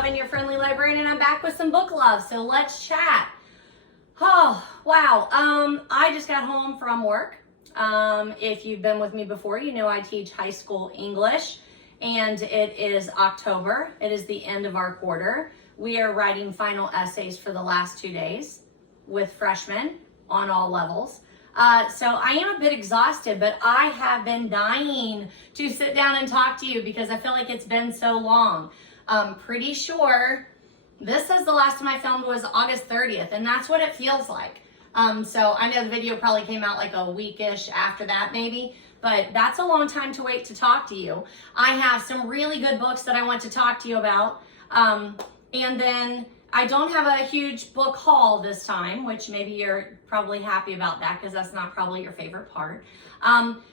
Lovin, your friendly librarian, and I'm back with some book love, so let's chat. Oh, wow. I just got home from work. If you've been with me before, you know I teach high school English, and it is October. It is the end of our quarter. We are writing final essays for the last 2 days with freshmen on all levels. So I am a bit exhausted, but I have been dying to sit down and talk to you because I feel like it's been so long. I'm pretty sure this says the last time I filmed was August 30th, and that's what it feels like. So I know the video probably came out like a week-ish after that maybe, but that's a long time to wait to talk to you. I have some really good books that I want to talk to you about. And then I don't have a huge book haul this time, which maybe you're probably happy about that because that's not probably your favorite part.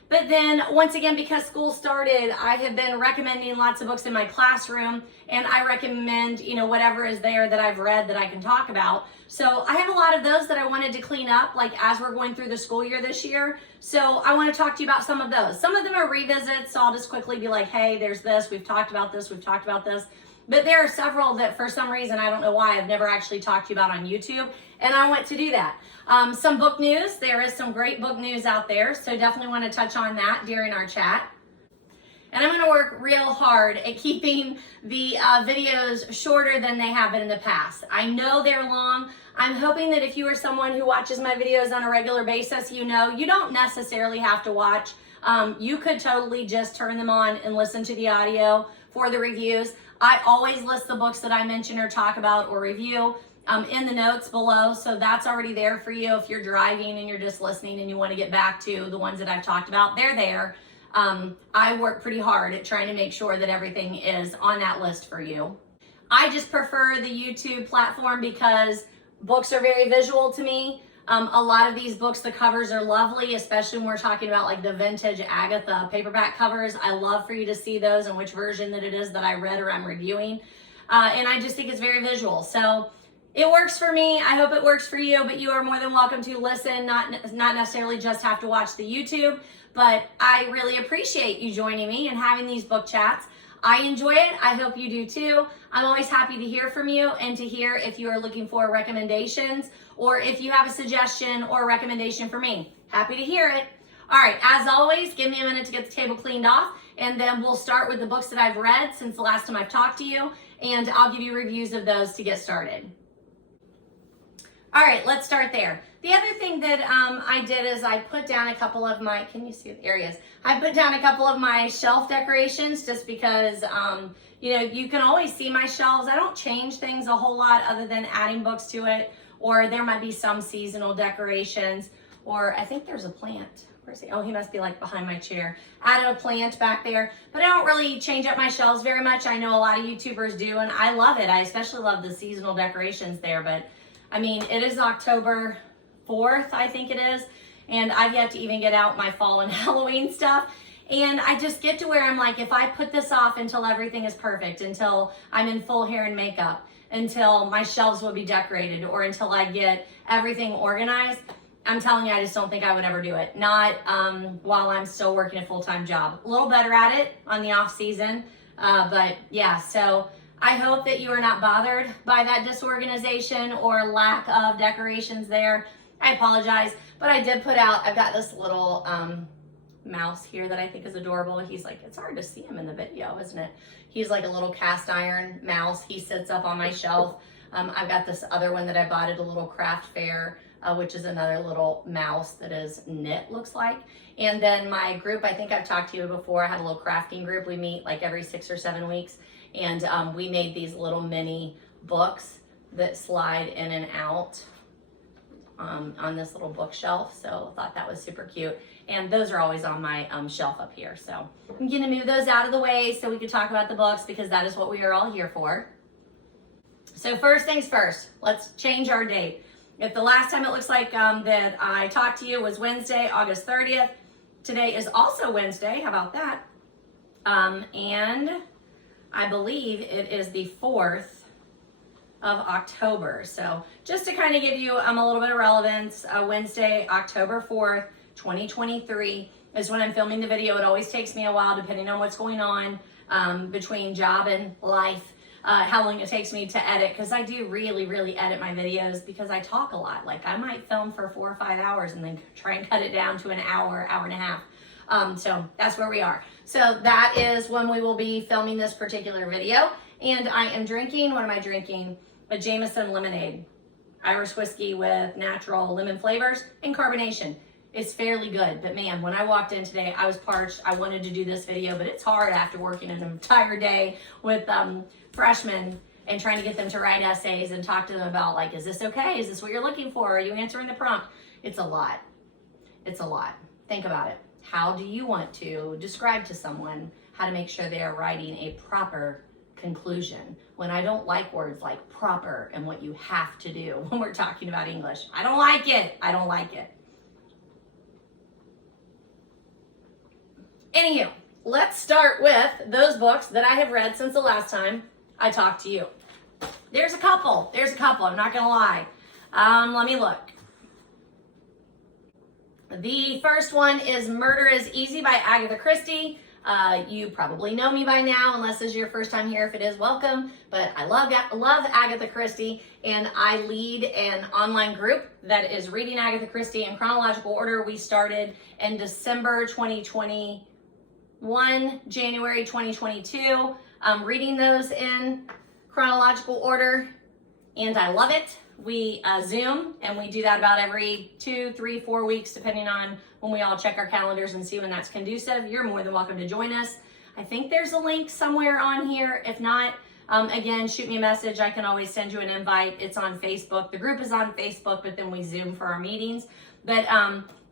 But then once again, because school started, I have been recommending lots of books in my classroom, and I recommend, whatever is there that I've read that I can talk about. So I have a lot of those that I wanted to clean up, like as we're going through the school year this year. So I want to talk to you about some of those. Some of them are revisits, so I'll just quickly be like, hey, there's this, we've talked about this, we've talked about this. But there are several that for some reason, I don't know why, I've never actually talked to you about on YouTube, and I want to do that. Some book news, there is some great book news out there, so definitely want to touch on that during our chat. And I'm going to work real hard at keeping the videos shorter than they have been in the past. I know they're long. I'm hoping that if you are someone who watches my videos on a regular basis, you don't necessarily have to watch. You could totally just turn them on and listen to the audio for the reviews. I always list the books that I mention or talk about or review in the notes below, so that's already there for you. If you're driving and you're just listening and you want to get back to the ones that I've talked about, they're there. I work pretty hard at trying to make sure that everything is on that list for you. I just prefer the YouTube platform because books are very visual to me. A lot of these books, the covers are lovely, especially when we're talking about like the vintage Agatha paperback covers. I love for you to see those and which version that it is that I read or I'm reviewing. And I just think it's very visual. So it works for me. I hope it works for you, but you are more than welcome to listen, not necessarily just have to watch the YouTube, but I really appreciate you joining me and having these book chats. I enjoy it. I hope you do too. I'm always happy to hear from you and to hear if you are looking for recommendations or if you have a suggestion or a recommendation for me. Happy to hear it. All right, as always, give me a minute to get the table cleaned off, and then we'll start with the books that I've read since the last time I've talked to you, and I'll give you reviews of those to get started. All right, let's start there. The other thing that I did is I put down a couple of my, can you see the areas? I put down a couple of my shelf decorations just because, you can always see my shelves. I don't change things a whole lot other than adding books to it, or there might be some seasonal decorations, or I think there's a plant. Where's he? Oh, he must be like behind my chair. Added a plant back there, but I don't really change up my shelves very much. I know a lot of YouTubers do, and I love it. I especially love the seasonal decorations there, but I mean, it is October 4th, I think it is, and I've yet to even get out my fall and Halloween stuff. And I just get to where I'm like, if I put this off until everything is perfect, until I'm in full hair and makeup, until my shelves will be decorated, or until I get everything organized, I'm telling you, I just don't think I would ever do it. Not while I'm still working a full-time job. A little better at it on the off season, but yeah, so I hope that you are not bothered by that disorganization or lack of decorations there. I apologize, but I did put out, I've got this little mouse here that I think is adorable. He's like, it's hard to see him in the video, isn't it? He's like a little cast iron mouse. He sits up on my shelf. I've got this other one that I bought at a little craft fair, which is another little mouse that is knit, looks like. And then my group, I think I've talked to you before, I had a little crafting group. We meet like every 6 or 7 weeks. And we made these little mini books that slide in and out on this little bookshelf. So I thought that was super cute. And those are always on my shelf up here. So I'm gonna move those out of the way so we can talk about the books because that is what we are all here for. So first things first, let's change our date. If the last time it looks like that I talked to you was Wednesday, August 30th, today is also Wednesday. How about that? And I believe it is the 4th of October. So just to kind of give you a little bit of relevance, Wednesday, October 4th, 2023 is when I'm filming the video. It always takes me a while depending on what's going on between job and life how long it takes me to edit, because I do really edit my videos because I talk a lot. Like I might film for 4 or 5 hours and then try and cut it down to an hour and a half. So that's where we are. So that is when we will be filming this particular video. And I am drinking, what am I drinking? A Jameson lemonade. Irish whiskey with natural lemon flavors and carbonation. It's fairly good, but man, when I walked in today, I was parched. I wanted to do this video, but it's hard after working an entire day with freshmen and trying to get them to write essays and talk to them about, like, is this okay? Is this what you're looking for? Are you answering the prompt? It's a lot. It's a lot. Think about it. How do you want to describe to someone how to make sure they are writing a proper conclusion, when I don't like words like proper and what you have to do when we're talking about English? I don't like it. I don't like it. Anywho, let's start with those books that I have read since the last time I talked to you. There's a couple. I'm not going to lie. Let me look. The first one is Murder is Easy by Agatha Christie. You probably know me by now, unless this is your first time here. If it is, welcome. But I love Agatha Christie, and I lead an online group that is reading Agatha Christie in chronological order. We started in December 2021, January 2022, reading those in chronological order, and I love it. We Zoom, and we do that about every 2, 3, 4 weeks, depending on when we all check our calendars and see when that's conducive. You're more than welcome to join us. I think there's a link somewhere on here. If not, again, shoot me a message. I can always send you an invite. It's on Facebook. The group is on Facebook, but then we Zoom for our meetings. But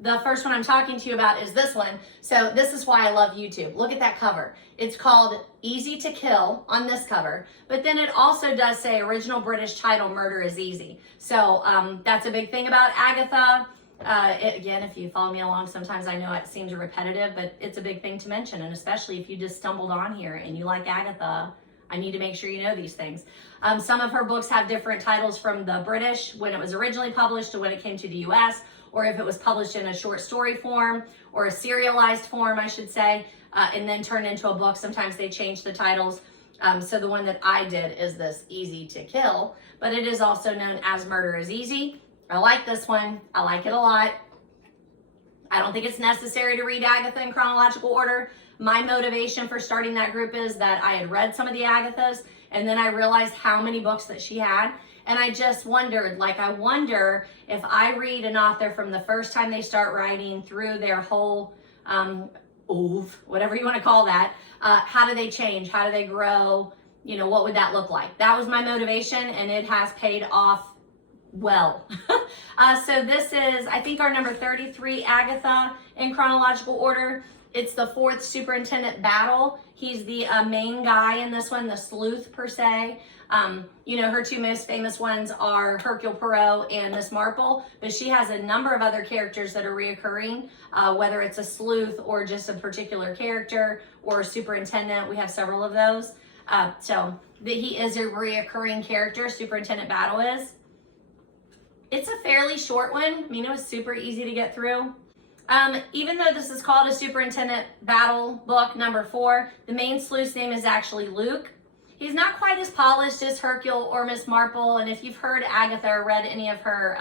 the first one I'm talking to you about is this one. So this is why I love YouTube. Look at that cover. It's called Easy to Kill on this cover, but then it also does say original British title, Murder is Easy. So that's a big thing about Agatha. Again, if you follow me along, sometimes I know it seems repetitive, but it's a big thing to mention. And especially if you just stumbled on here and you like Agatha, I need to make sure you know these things. Some of her books have different titles from the British when it was originally published to when it came to the US, or if it was published in a short story form or a serialized form, I should say, and then turned into a book. Sometimes they change the titles. So the one that I did is this Easy to Kill, but it is also known as Murder is Easy. I like this one. I like it a lot. I don't think it's necessary to read Agatha in chronological order. My motivation for starting that group is that I had read some of the Agathas, and then I realized how many books that she had. And I just wondered, like, I wonder if I read an author from the first time they start writing through their whole, whatever you want to call that, how do they change? How do they grow? You know, what would that look like? That was my motivation, and it has paid off well. So this is, I think, our number 33 Agatha in chronological order. It's the 4th Superintendent battle. He's the main guy in this one, the sleuth per se. You know, her two most famous ones are Hercule Poirot and Miss Marple, but she has a number of other characters that are reoccurring, whether it's a sleuth or just a particular character or a superintendent. We have several of those. So he is a reoccurring character, Superintendent Battle is. It's a fairly short one. I mean, it was super easy to get through. Even though this is called a Superintendent Battle book, number 4, the main sleuth's name is actually Luke. He's not quite as polished as Hercule or Miss Marple, and if you've heard Agatha or read any of her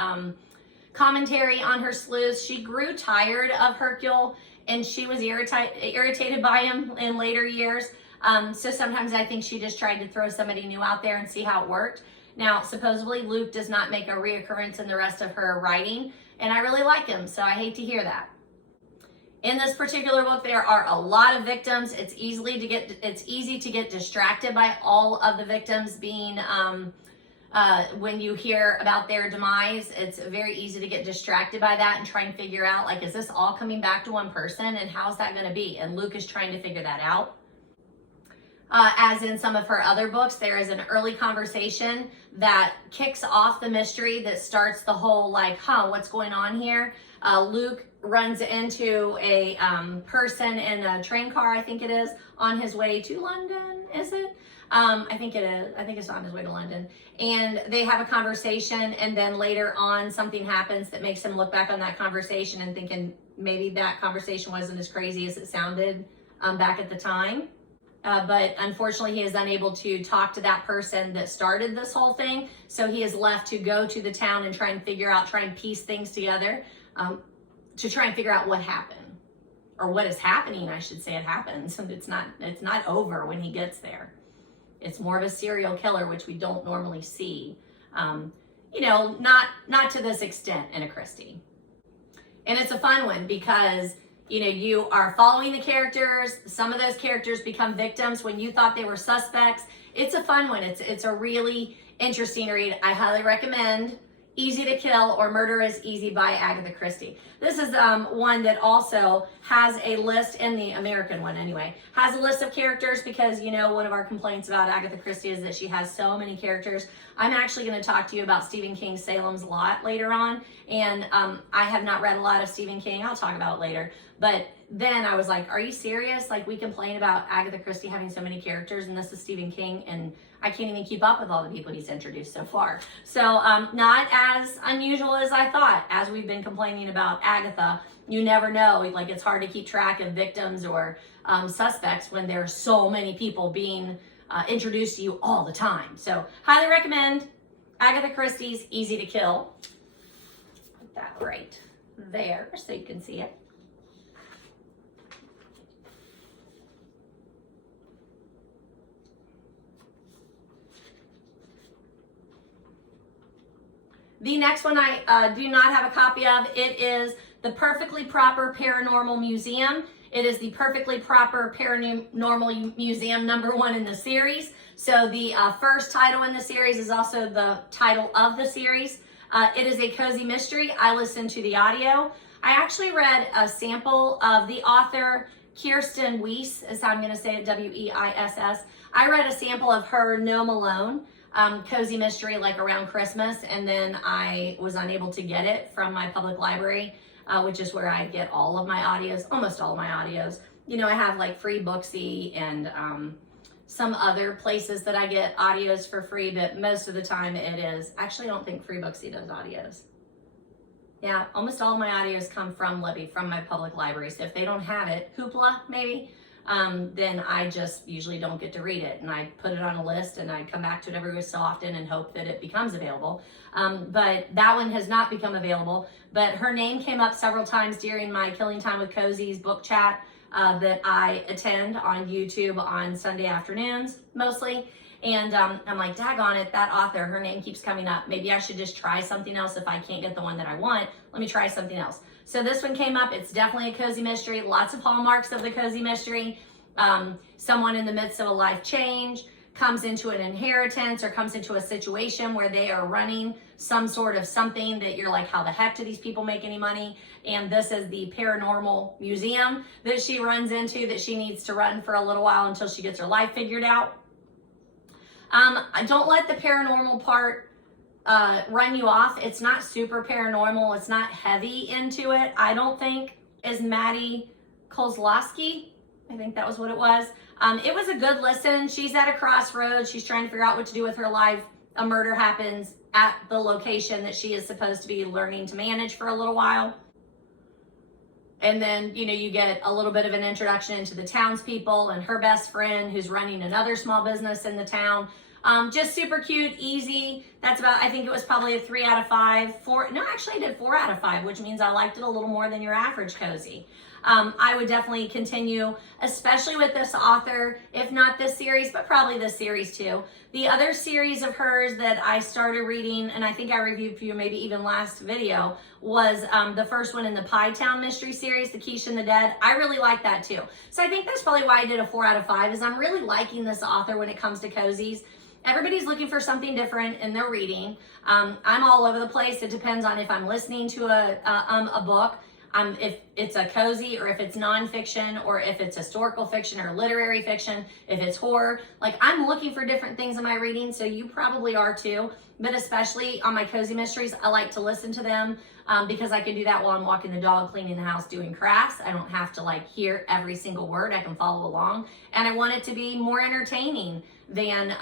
commentary on her sleuths, she grew tired of Hercule, and she was irritated by him in later years. So sometimes I think she just tried to throw somebody new out there and see how it worked. Now, supposedly Luke does not make a reoccurrence in the rest of her writing, and I really like him, so I hate to hear that. In this particular book, there are a lot of victims. It's easy to get distracted by all of the victims being, when you hear about their demise, it's very easy to get distracted by that and try and figure out, like, is this all coming back to one person, and how's that going to be? And Luke is trying to figure that out. As in some of her other books, there is an early conversation that kicks off the mystery that starts the whole, like, what's going on here? Luke runs into a person in a train car, I think it is, on his way to London, is it? I think it is. I think it's on his way to London. And they have a conversation, and then later on something happens that makes him look back on that conversation and thinking maybe that conversation wasn't as crazy as it sounded back at the time. but unfortunately he is unable to talk to that person that started this whole thing. So he is left to go to the town and try and piece things together, to try and figure out what happened, or what is happening. I should say it happens. It's not over when he gets there. It's more of a serial killer, which we don't normally see. You know, not to this extent in a Christie. And it's a fun one because, you know, you are following the characters. Some of those characters become victims when you thought they were suspects. It's a fun one. It's a really interesting read. I highly recommend Easy to Kill or Murder is Easy by Agatha Christie. This is one that also has a list, in the American one anyway, has a list of characters because, you know, one of our complaints about Agatha Christie is that she has so many characters. I'm actually going to talk to you about Stephen King's Salem's Lot later on, and I have not read a lot of Stephen King. I'll talk about it later. But then I was like, are you serious? Like, we complain about Agatha Christie having so many characters, and this is Stephen King, and I can't even keep up with all the people he's introduced so far. So not as unusual as I thought. As we've been complaining about Agatha, you never know. Like, it's hard to keep track of victims or suspects when there's so many people being introduced to you all the time. So highly recommend Agatha Christie's Easy to Kill. Put that right there so you can see it. The next one I do not have a copy of. It is The Perfectly Proper Paranormal Museum. It is the Perfectly Proper Paranormal Museum #1 in the series. So the first title in the series is also the title of the series. It is a cozy mystery. I listened to the audio. I actually read a sample of the author, Kirsten Weiss, is how I'm going to say it, W-E-I-S-S. I read a sample of her Gnome Alone cozy mystery like around Christmas, and then I was unable to get it from my public library, which is where I get all of my audios, almost all of my audios. You know, I have like Free Booksy and some other places that I get audios for free, but most of the time it is, actually I don't think Free Booksy does audios. Yeah, almost all of my audios come from Libby, from my public library. So if they don't have it, Hoopla maybe, then I just usually don't get to read it. And I put it on a list and I come back to it every so often and hope that it becomes available. But that one has not become available. But her name came up several times during my Killing Time with Cozy's book chat that I attend on YouTube on Sunday afternoons mostly. And I'm like, daggone it, that author, her name keeps coming up. Maybe I should just try something else if I can't get the one that I want. Let me try something else. So this one came up. It's definitely a cozy mystery. Lots of hallmarks of the cozy mystery. Someone in the midst of a life change comes into an inheritance or comes into a situation where they are running some sort of something that you're like, how the heck do these people make any money? And this is the paranormal museum that she runs into, that she needs to run for a little while until she gets her life figured out. Don't let the paranormal part run you off. It's not super paranormal. It's not heavy into it, I don't think, is Maddie Kozlowski. I think that was what it was. It was a good listen. She's at a crossroads. She's trying to figure out what to do with her life. A murder happens at the location that she is supposed to be learning to manage for a little while. And then, you know, you get a little bit of an introduction into the townspeople and her best friend who's running another small business in the town. Just super cute, easy. That's about, I think it was probably a 3 out of 5. 4, no, actually I did 4 out of 5, which means I liked it a little more than your average cozy. I would definitely continue, especially with this author, if not this series, but probably this series too. The other series of hers that I started reading, and I think I reviewed for you maybe even last video, was the first one in the Pie Town mystery series, The Quiche and the Dead. I really like that too. So I think that's probably why I did a 4 out of 5, is I'm really liking this author when it comes to cozies. Everybody's looking for something different in their reading. I'm all over the place. It depends on if I'm listening to a book, if it's a cozy or if it's nonfiction or if it's historical fiction or literary fiction, if it's horror. Like, I'm looking for different things in my reading, so you probably are too. But especially on my cozy mysteries, I like to listen to them because I can do that while I'm walking the dog, cleaning the house, doing crafts. I don't have to like hear every single word. I can follow along. And I want it to be more entertaining than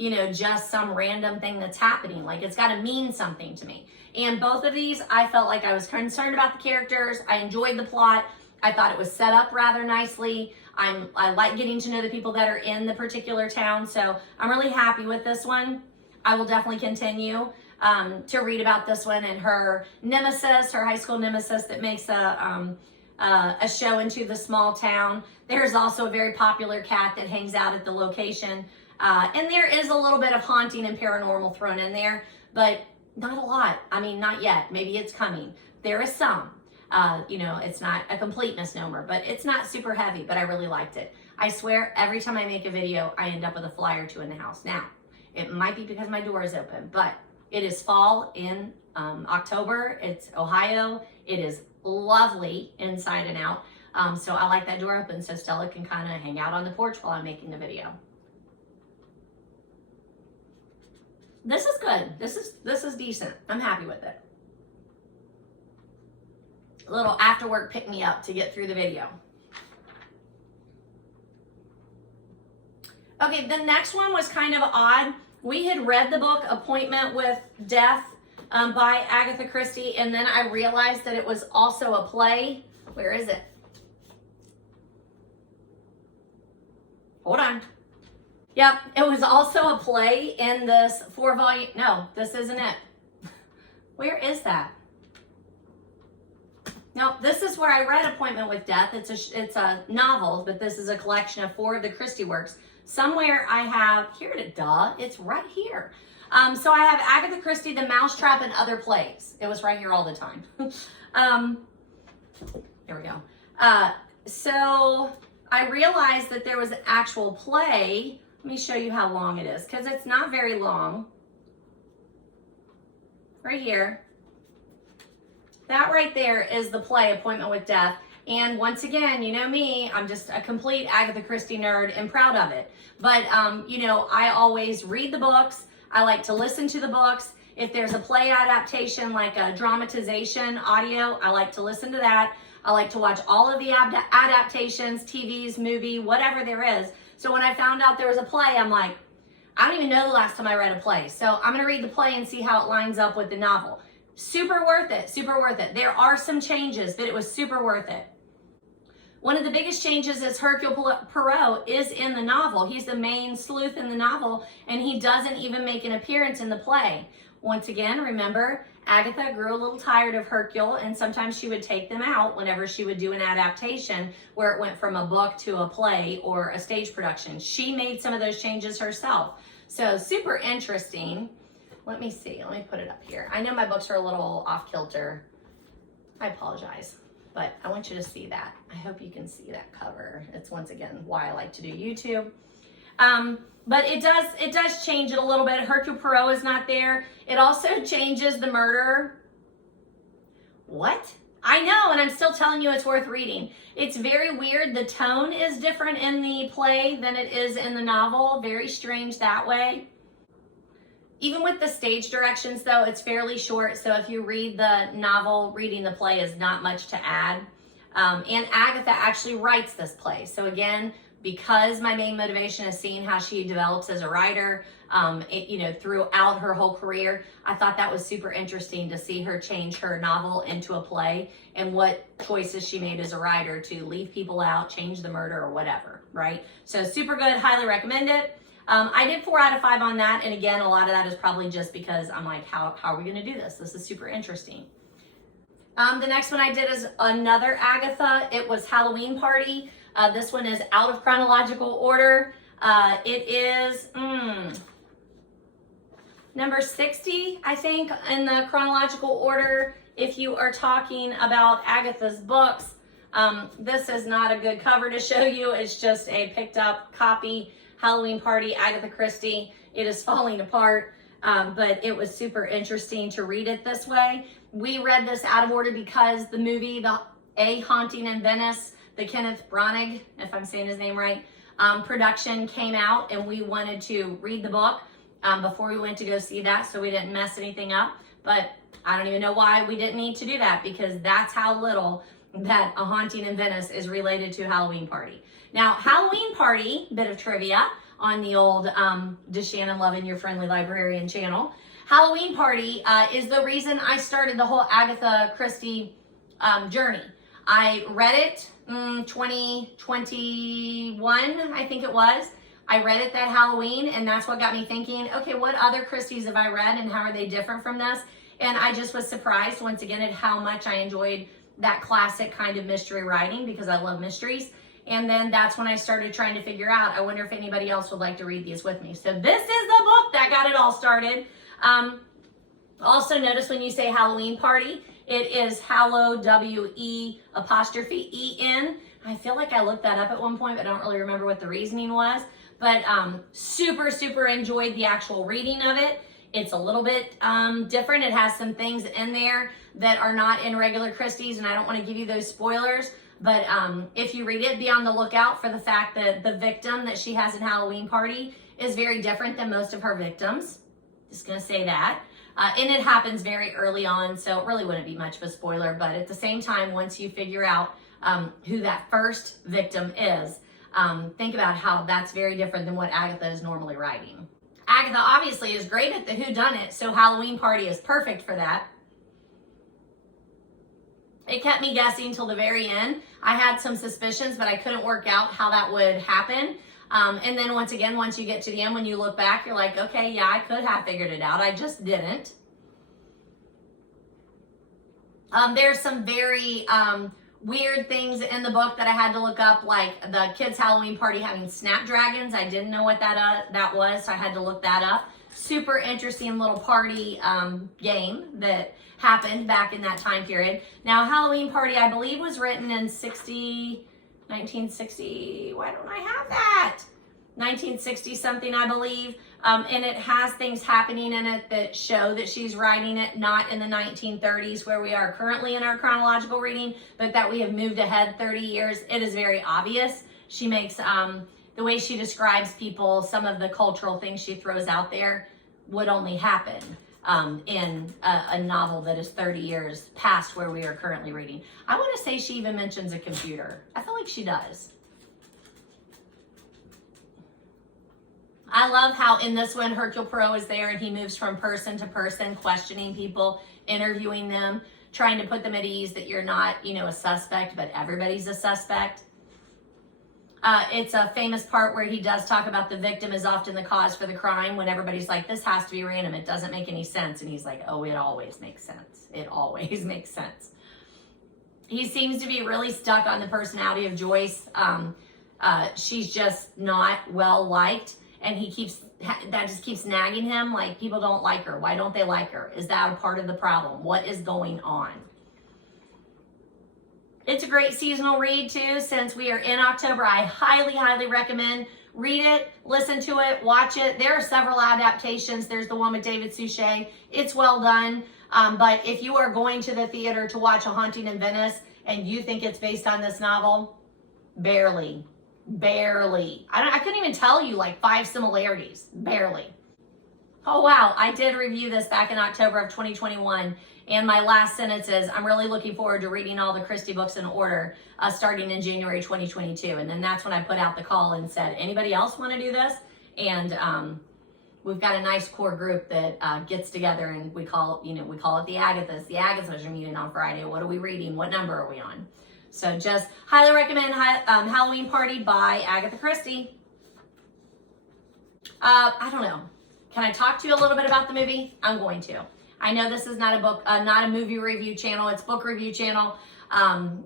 you know, just some random thing that's happening. Like, it's got to mean something to me. And both of these, I felt like I was concerned about the characters. I enjoyed the plot. I thought it was set up rather nicely. I like getting to know the people that are in the particular town, so I'm really happy with this one. I will definitely continue to read about this one and her nemesis, her high school nemesis that makes a show into the small town. There's also a very popular cat that hangs out at the location. And there is a little bit of haunting and paranormal thrown in there, but not a lot. I mean, not yet. Maybe it's coming. There is some. You know, it's not a complete misnomer, but it's not super heavy, but I really liked it. I swear every time I make a video, I end up with a fly or two in the house. Now, it might be because my door is open, but it is fall in October. It's Ohio. It is lovely inside and out. So I like that door open so Stella can kind of hang out on the porch while I'm making the video. This is good. This is decent. I'm happy with it. A little after work pick me up to get through the video. Okay, the next one was kind of odd. We had read the book Appointment with Death by Agatha Christie, and then I realized that it was also a play. Where is it? Hold on. Yep, it was also a play in this 4-volume. No, this isn't it. Where is that? No, this is where I read Appointment with Death. It's a novel, but this is a collection of 4 of the Christie works. Somewhere I have, here it is, duh, it's right here. So I have Agatha Christie, The Mousetrap, and Other Plays. It was right here all the time. Here we go. So I realized that there was an actual play. Let me show you how long it is, because it's not very long. Right here. That right there is the play Appointment with Death. And once again, you know me, I'm just a complete Agatha Christie nerd and proud of it. But, you know, I always read the books. I like to listen to the books. If there's a play adaptation, like a dramatization audio, I like to listen to that. I like to watch all of the adaptations, TVs, movie, whatever there is. So when I found out there was a play, I'm like, I don't even know the last time I read a play. So I'm going to read the play and see how it lines up with the novel. Super worth it, super worth it. There are some changes, but it was super worth it. One of the biggest changes is Hercule Poirot is in the novel. He's the main sleuth in the novel, and he doesn't even make an appearance in the play. Once again, remember, Agatha grew a little tired of Hercule, and sometimes she would take them out whenever she would do an adaptation where it went from a book to a play or a stage production. She made some of those changes herself. So super interesting. Let me see. Let me put it up here. I know my books are a little off kilter. I apologize, but I want you to see that. I hope you can see that cover. It's once again why I like to do YouTube. But it does change it a little bit. Hercule Poirot is not there. It also changes the murderer. What? I know, and I'm still telling you it's worth reading. It's very weird. The tone is different in the play than it is in the novel. Very strange that way. Even with the stage directions, though, it's fairly short. So if you read the novel, reading the play is not much to add. And Agatha actually writes this play. So again, because my main motivation is seeing how she develops as a writer, you know, throughout her whole career, I thought that was super interesting to see her change her novel into a play and what choices she made as a writer to leave people out, change the murder or whatever, right? So super good, highly recommend it. I did 4 out of 5 on that. And again, a lot of that is probably just because I'm like, how are we going to do this? This is super interesting. The next one I did is another Agatha. It was Halloween Party. This one is out of chronological order. It is number 60, I think, in the chronological order. If you are talking about Agatha's books, this is not a good cover to show you. It's just a picked up copy. Halloween Party, Agatha Christie. It is falling apart, but it was super interesting to read it this way. We read this out of order because the movie, A Haunting in Venice, the Kenneth Branagh, if I'm saying his name right, production came out, and we wanted to read the book before we went to go see that, so we didn't mess anything up. But I don't even know why we didn't need to do that, because that's how little that A Haunting in Venice is related to Halloween Party. Now, Halloween Party, bit of trivia on the old DaShannon Lovin, Your Friendly Librarian channel. Halloween Party is the reason I started the whole Agatha Christie journey. I read it 2021, I think it was. I read it that Halloween, and that's what got me thinking, okay, what other Christies have I read and how are they different from this? And I just was surprised once again at how much I enjoyed that classic kind of mystery writing because I love mysteries. And then that's when I started trying to figure out, I wonder if anybody else would like to read these with me. So this is the book that got it all started. Also notice when you say Halloween party, it is Hallow, W-E''E''N. I feel like I looked that up at one point, but I don't really remember what the reasoning was. But super, super enjoyed the actual reading of it. It's a little bit different. It has some things in there that are not in regular Christie's, and I don't want to give you those spoilers. But if you read it, be on the lookout for the fact that the victim that she has in Halloween Party is very different than most of her victims. Just going to say that. And it happens very early on, so it really wouldn't be much of a spoiler. But at the same time, once you figure out who that first victim is, think about how that's very different than what Agatha is normally writing. Agatha obviously is great at the whodunit, so Halloween Party is perfect for that. It kept me guessing till the very end. I had some suspicions, but I couldn't work out how that would happen. And then once again, once you get to the end, when you look back, you're like, okay, yeah, I could have figured it out. I just didn't. There's some very weird things in the book that I had to look up, like the kids' Halloween party having snapdragons. I didn't know what that was, so I had to look that up. Super interesting little party game that happened back in that time period. Now, Halloween Party, I believe, was written in 1960. Why don't I have that? 1960 something, I believe. And it has things happening in it that show that she's writing it not in the 1930s where we are currently in our chronological reading, but that we have moved ahead 30 years. It is very obvious. She makes, the way she describes people, some of the cultural things she throws out there would only happen in a novel that is 30 years past where we are currently reading. I want to say she even mentions a computer. I feel like she does. I love how in this one, Hercule Poirot is there and he moves from person to person, questioning people, interviewing them, trying to put them at ease that you're not, a suspect, but everybody's a suspect. It's a famous part where he does talk about the victim is often the cause for the crime when everybody's like, this has to be random. It doesn't make any sense. And he's like, oh, it always makes sense. It always makes sense. He seems to be really stuck on the personality of Joyce. She's just not well liked. And that just keeps nagging him. Like, people don't like her. Why don't they like her? Is that a part of the problem? What is going on? It's a great seasonal read too. Since we are in October, I highly, highly recommend read it, listen to it, watch it. There are several adaptations. There's the one with David Suchet. It's well done. But if you are going to the theater to watch A Haunting in Venice and you think it's based on this novel, barely. I couldn't even tell you like 5 similarities, barely. Oh wow, I did review this back in October of 2021, and my last sentence is, I'm really looking forward to reading all the Christie books in order starting in January 2022. And then that's when I put out the call and said, anybody else want to do this? And we've got a nice core group that gets together, and we call it the Agathas. The Agathas are meeting on Friday. What are we reading? What number are we on? So just highly recommend Halloween Party by Agatha Christie. I don't know. Can I talk to you a little bit about the movie? I'm going to. I know this is not a movie review channel. It's book review channel,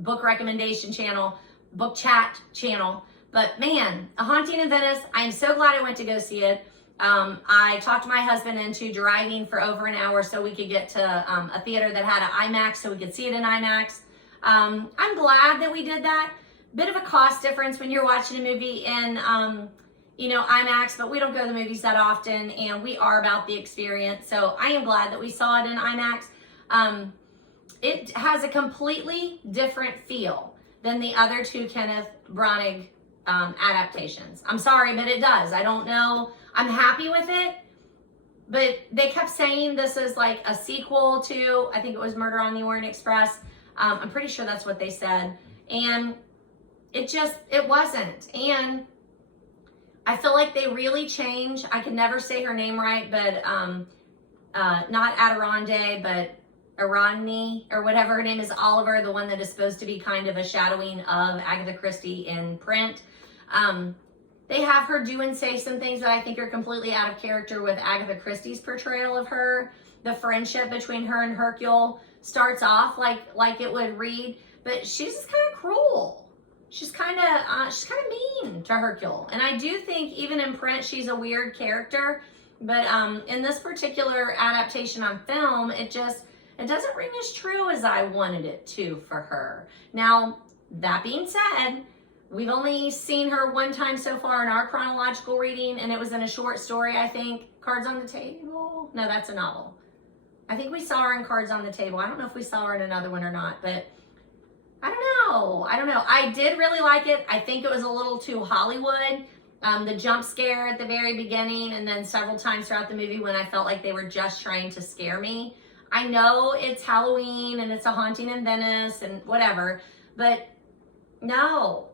book recommendation channel, book chat channel. But man, A Haunting in Venice, I am so glad I went to go see it. I talked my husband into driving for over an hour so we could get to a theater that had an IMAX so we could see it in IMAX. I'm glad that we did that. Bit of a cost difference when you're watching a movie in, IMAX, but we don't go to the movies that often, and we are about the experience. So I am glad that we saw it in IMAX. It has a completely different feel than the other 2 Kenneth Branagh adaptations. I'm sorry, but it does. I don't know. I'm happy with it, but they kept saying this is like a sequel to, I think it was Murder on the Orient Express. I'm pretty sure that's what they said. And it wasn't. And I feel like they really changed. I can never say her name right, but not Adirondack, but Arani, or whatever her name is, Oliver, the one that is supposed to be kind of a shadowing of Agatha Christie in print. They have her do and say some things that I think are completely out of character with Agatha Christie's portrayal of her. The friendship between her and Hercule starts off like it would read, but she's just kind of cruel. She's kind of mean to Hercule. And I do think even in print, she's a weird character. But in this particular adaptation on film, it doesn't ring as true as I wanted it to for her. Now, that being said, we've only seen her one time so far in our chronological reading, and it was in a short story, I think. Cards on the Table? No, that's a novel. I think we saw her in Cards on the Table. I don't know if we saw her in another one or not, but I don't know. I did really like it. I think it was a little too Hollywood. The jump scare at the very beginning, and then several times throughout the movie when I felt like they were just trying to scare me. I know it's Halloween and it's a haunting in Venice and whatever, but no,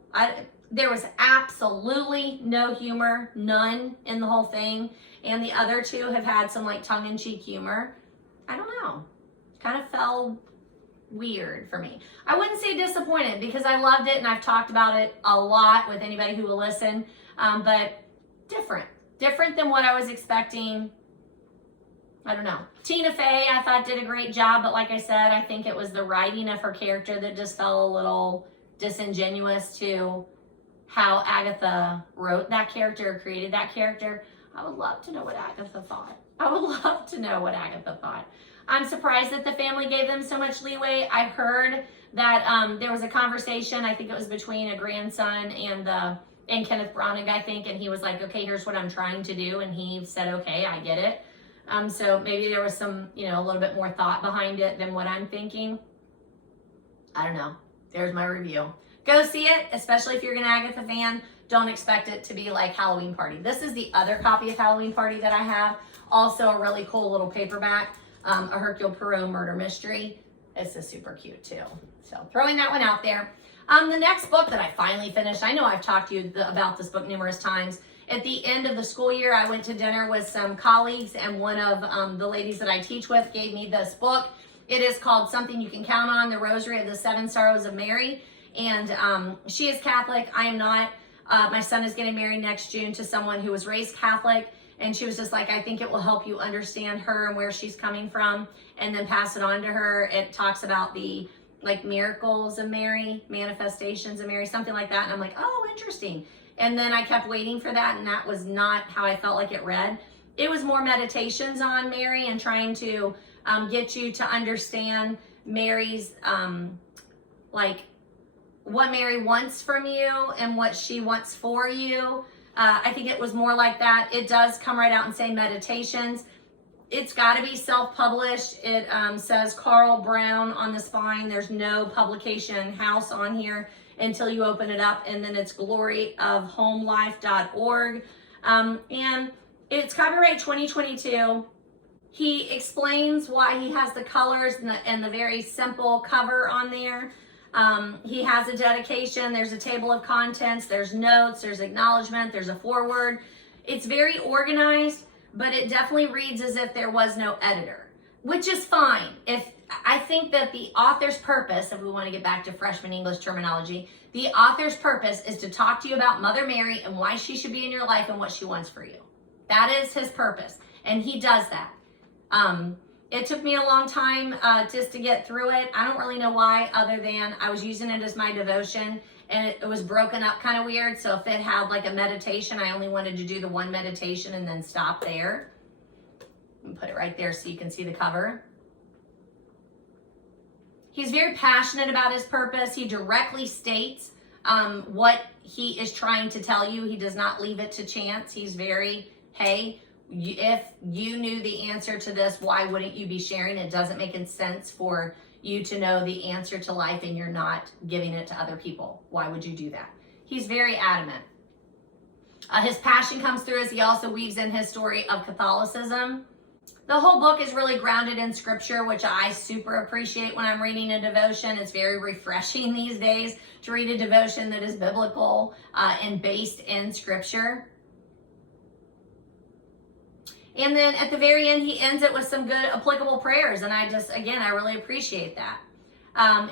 there was absolutely no humor, none in the whole thing. And the other two have had some like tongue-in-cheek humor. I don't know. Kind of felt weird for me. I wouldn't say disappointed because I loved it and I've talked about it a lot with anybody who will listen, but different than what I was expecting. I don't know. Tina Fey, I thought, did a great job, but like I said, I think it was the writing of her character that just felt a little disingenuous to how Agatha wrote that character, created that character. I would love to know what Agatha thought. I'm surprised that the family gave them so much leeway. I heard that there was a conversation, I think it was between a grandson and Kenneth Branagh, I think, and he was like, okay, here's what I'm trying to do, and he said, okay, I get it. So maybe there was some, a little bit more thought behind it than what I'm thinking. I don't know. There's my review. Go see it, especially if you're an Agatha fan. Don't expect it to be like Halloween Party. This is the other copy of Halloween Party that I have. Also a really cool little paperback, a Hercule Poirot murder mystery. This is super cute too. So throwing that one out there. The next book that I finally finished, I know I've talked to you about this book numerous times. At the end of the school year, I went to dinner with some colleagues, and one of the ladies that I teach with gave me this book. It is called Something You Can Count On, The Rosary of the Seven Sorrows of Mary. And she is Catholic. I am not. My son is getting married next June to someone who was raised Catholic. And she was just like, I think it will help you understand her and where she's coming from, and then pass it on to her. It talks about the miracles of Mary, manifestations of Mary, something like that. And I'm like, oh, interesting. And then I kept waiting for that, and that was not how I felt like it read. It was more meditations on Mary and trying to get you to understand Mary's, what Mary wants from you and what she wants for you. I think it was more like that. It does come right out and say meditations. It's got to be self-published. It says Carl Brown on the spine. There's no publication house on here until you open it up, and then it's gloryofhomelife.org. And it's copyright 2022. He explains why he has the colors and the very simple cover on there. He has a dedication. There's a table of contents. There's notes. There's acknowledgement. There's a foreword. It's very organized, but it definitely reads as if there was no editor, which is fine. I think that the author's purpose, if we want to get back to freshman English terminology, the author's purpose is to talk to you about Mother Mary and why she should be in your life and what she wants for you. That is his purpose, and he does that. It took me a long time just to get through it. I don't really know why, other than I was using it as my devotion, and it was broken up kind of weird. So if it had like a meditation, I only wanted to do the one meditation and then stop there. And put it right there so you can see the cover. He's very passionate about his purpose. He directly states what he is trying to tell you. He does not leave it to chance. He's very, hey, if you knew the answer to this, why wouldn't you be sharing? It doesn't make sense for you to know the answer to life and you're not giving it to other people. Why would you do that? He's very adamant. His passion comes through as he also weaves in his story of Catholicism. The whole book is really grounded in scripture, which I super appreciate when I'm reading a devotion. It's very refreshing these days to read a devotion that is biblical and based in scripture. And then at the very end, he ends it with some good applicable prayers. And I just, again, I really appreciate that.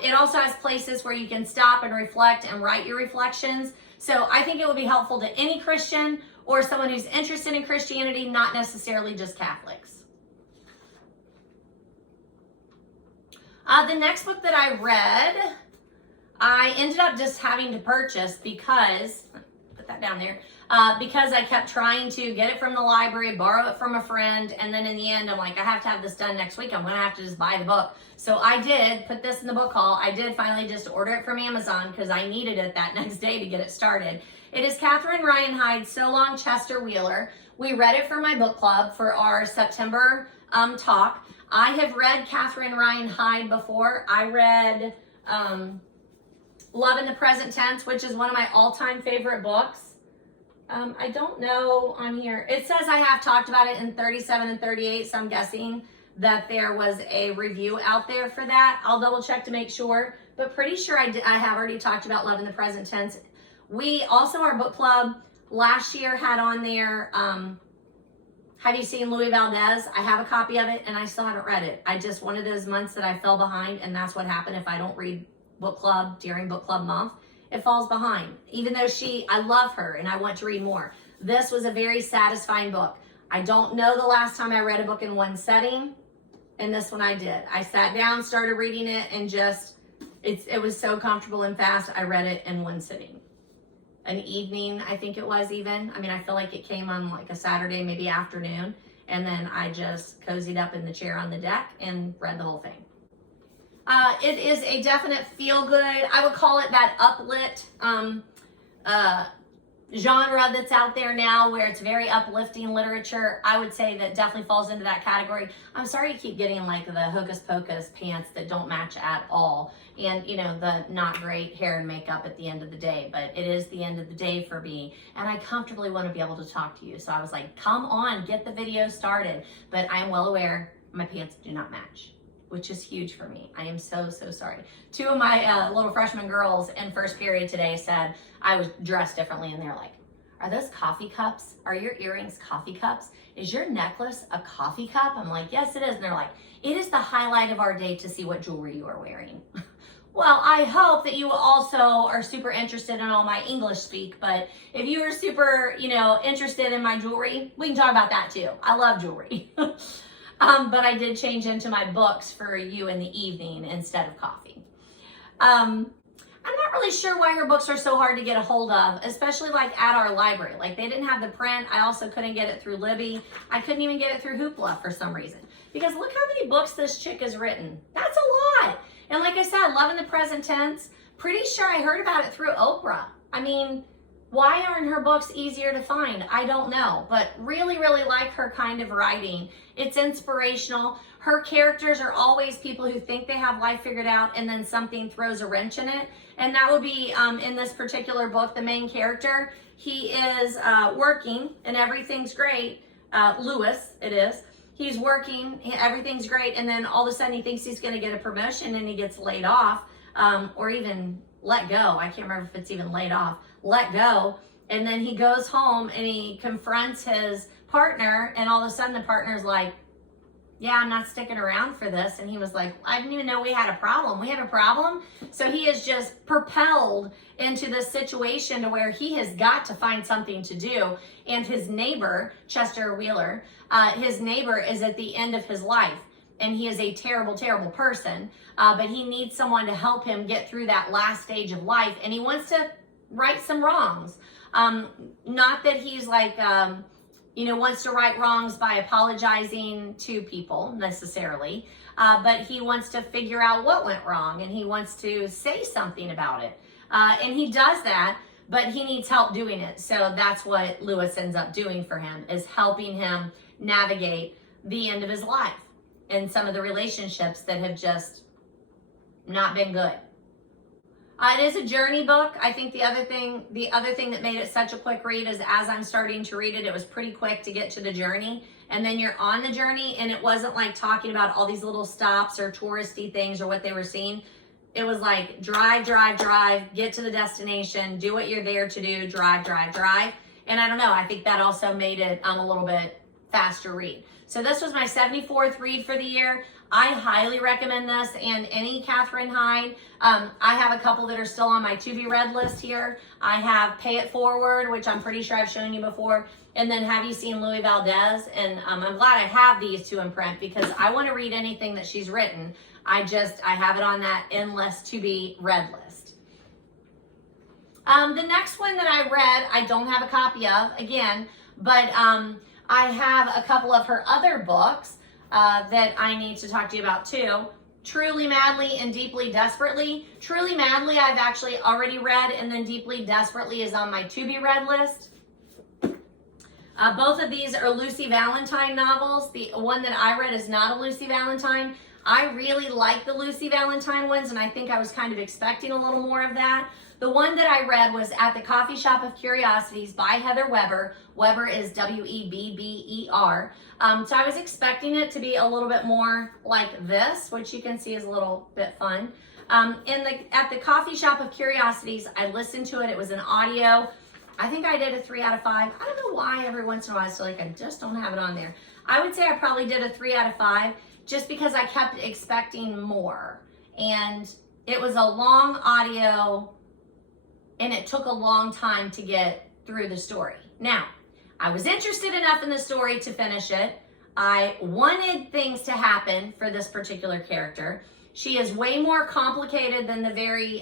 It also has places where you can stop and reflect and write your reflections. So I think it would be helpful to any Christian or someone who's interested in Christianity, not necessarily just Catholics. The next book that I read, I ended up just having to purchase because, put that down there, because I kept trying to get it from the library, borrow it from a friend, and then in the end, I'm like, I have to have this done next week. I'm going to have to just buy the book. So I did put this in the book haul. I did finally just order it from Amazon because I needed it that next day to get it started. It is Catherine Ryan Hyde, So Long, Chester Wheeler. We read it for my book club for our September talk. I have read Catherine Ryan Hyde before. I read Love in the Present Tense, which is one of my all-time favorite books. I don't know on here. It says I have talked about it in 37 and 38, so I'm guessing that there was a review out there for that. I'll double check to make sure, but pretty sure I have already talked about Love in the Present Tense. We also, our book club last year had on there, have you seen Louis Valdez? I have a copy of it and I still haven't read it. I just, one of those months that I fell behind, and that's what happened if I don't read book club during book club month. It falls behind. Even though I love her and I want to read more. This was a very satisfying book. I don't know the last time I read a book in one setting, and this one I did. I sat down, started reading it, and just, it was so comfortable and fast. I read it in one sitting. An evening, I think it was even. I mean, I feel like it came on like a Saturday, maybe afternoon, and then I just cozied up in the chair on the deck and read the whole thing. It is a definite feel-good, I would call it that uplit genre that's out there now where it's very uplifting literature. I would say that definitely falls into that category. I'm sorry you keep getting like the hocus pocus pants that don't match at all. And, you know, the not great hair and makeup at the end of the day, but it is the end of the day for me. And I comfortably want to be able to talk to you. So I was like, come on, get the video started. But I am well aware my pants do not match, which is huge for me. I am so, so sorry. Two of my little freshman girls in first period today said I was dressed differently, and they're like, are those coffee cups? Are your earrings coffee cups? Is your necklace a coffee cup? I'm like, yes, it is. And they're like, it is the highlight of our day to see what jewelry you are wearing. Well, I hope that you also are super interested in all my English speak, but if you are super, you know, interested in my jewelry, we can talk about that too. I love jewelry. But I did change into my books for you in the evening instead of coffee. I'm not really sure why her books are so hard to get a hold of, especially like at our library. Like they didn't have the print. I also couldn't get it through Libby. I couldn't even get it through Hoopla for some reason. Because look how many books this chick has written. That's a lot. And like I said, Love in the Present Tense, pretty sure I heard about it through Oprah. I mean, why aren't her books easier to find? I don't know, but really, really like her kind of writing. It's inspirational. Her characters are always people who think they have life figured out and then something throws a wrench in it. And that would be in this particular book, the main character. He is working and everything's great. Lewis, it is. He's working, everything's great, and then all of a sudden he thinks he's gonna get a promotion and he gets laid off, or even let go. I can't remember if it's even laid off. Let go, and then he goes home and he confronts his partner, and all of a sudden the partner's like, yeah, I'm not sticking around for this. And he was like, I didn't even know we had a problem. We have a problem? So he is just propelled into this situation to where he has got to find something to do. And his neighbor, Chester Wheeler, his neighbor is at the end of his life. And he is a terrible, terrible person. But he needs someone to help him get through that last stage of life. And he wants to right some wrongs. Not that he's like... wants to right wrongs by apologizing to people necessarily, but he wants to figure out what went wrong and he wants to say something about it. And he does that, but he needs help doing it. So that's what Lewis ends up doing for him, is helping him navigate the end of his life and some of the relationships that have just not been good. It is a journey book. I think the other thing that made it such a quick read is as I'm starting to read it, it was pretty quick to get to the journey. And then you're on the journey, and it wasn't like talking about all these little stops or touristy things or what they were seeing. It was like drive, drive, drive, get to the destination, do what you're there to do, drive, drive, drive. And I don't know, I think that also made it a little bit faster read. So this was my 74th read for the year. I highly recommend this and any Catherine Hyde. I have a couple that are still on my to be read list here. I have Pay It Forward, which I'm pretty sure I've shown you before. And then Have You Seen Louis Valdez? And I'm glad I have these two in print because I want to read anything that she's written. I have it on that endless to be read list. The next one that I read, I don't have a copy of again, but I have a couple of her other books that I need to talk to you about too. Truly Madly and Deeply Desperately. Truly Madly I've actually already read, and then Deeply Desperately is on my to be read list. Both of these are Lucy Valentine novels. The one that I read is not a Lucy Valentine. I really like the Lucy Valentine ones, and I think I was kind of expecting a little more of that. The one that I read was At the Coffee Shop of Curiosities by Heather Weber. Weber is W-E-B-B-E-R. So I was expecting it to be a little bit more like this, which you can see is a little bit fun. At the Coffee Shop of Curiosities, I listened to it. It was an audio. I think I did a 3 out of 5. I don't know why every once in a while I feel like I just don't have it on there. I would say I probably did a 3 out of 5 just because I kept expecting more. And it was a long audio and it took a long time to get through the story. Now, I was interested enough in the story to finish it. I wanted things to happen for this particular character. She is way more complicated than the very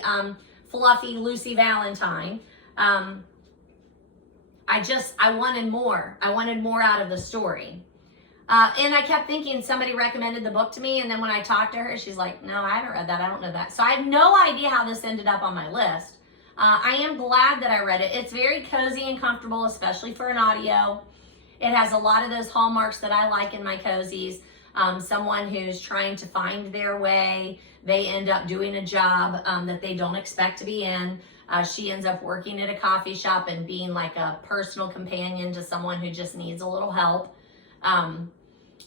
fluffy Lucy Valentine. I wanted more. I wanted more out of the story. And I kept thinking somebody recommended the book to me, and then when I talked to her, she's like, no, I haven't read that. I don't know that. So I have no idea how this ended up on my list. I am glad that I read it. It's very cozy and comfortable, especially for an audio. It has a lot of those hallmarks that I like in my cozies. Someone who's trying to find their way. They end up doing a job that they don't expect to be in. She ends up working at a coffee shop and being like a personal companion to someone who just needs a little help.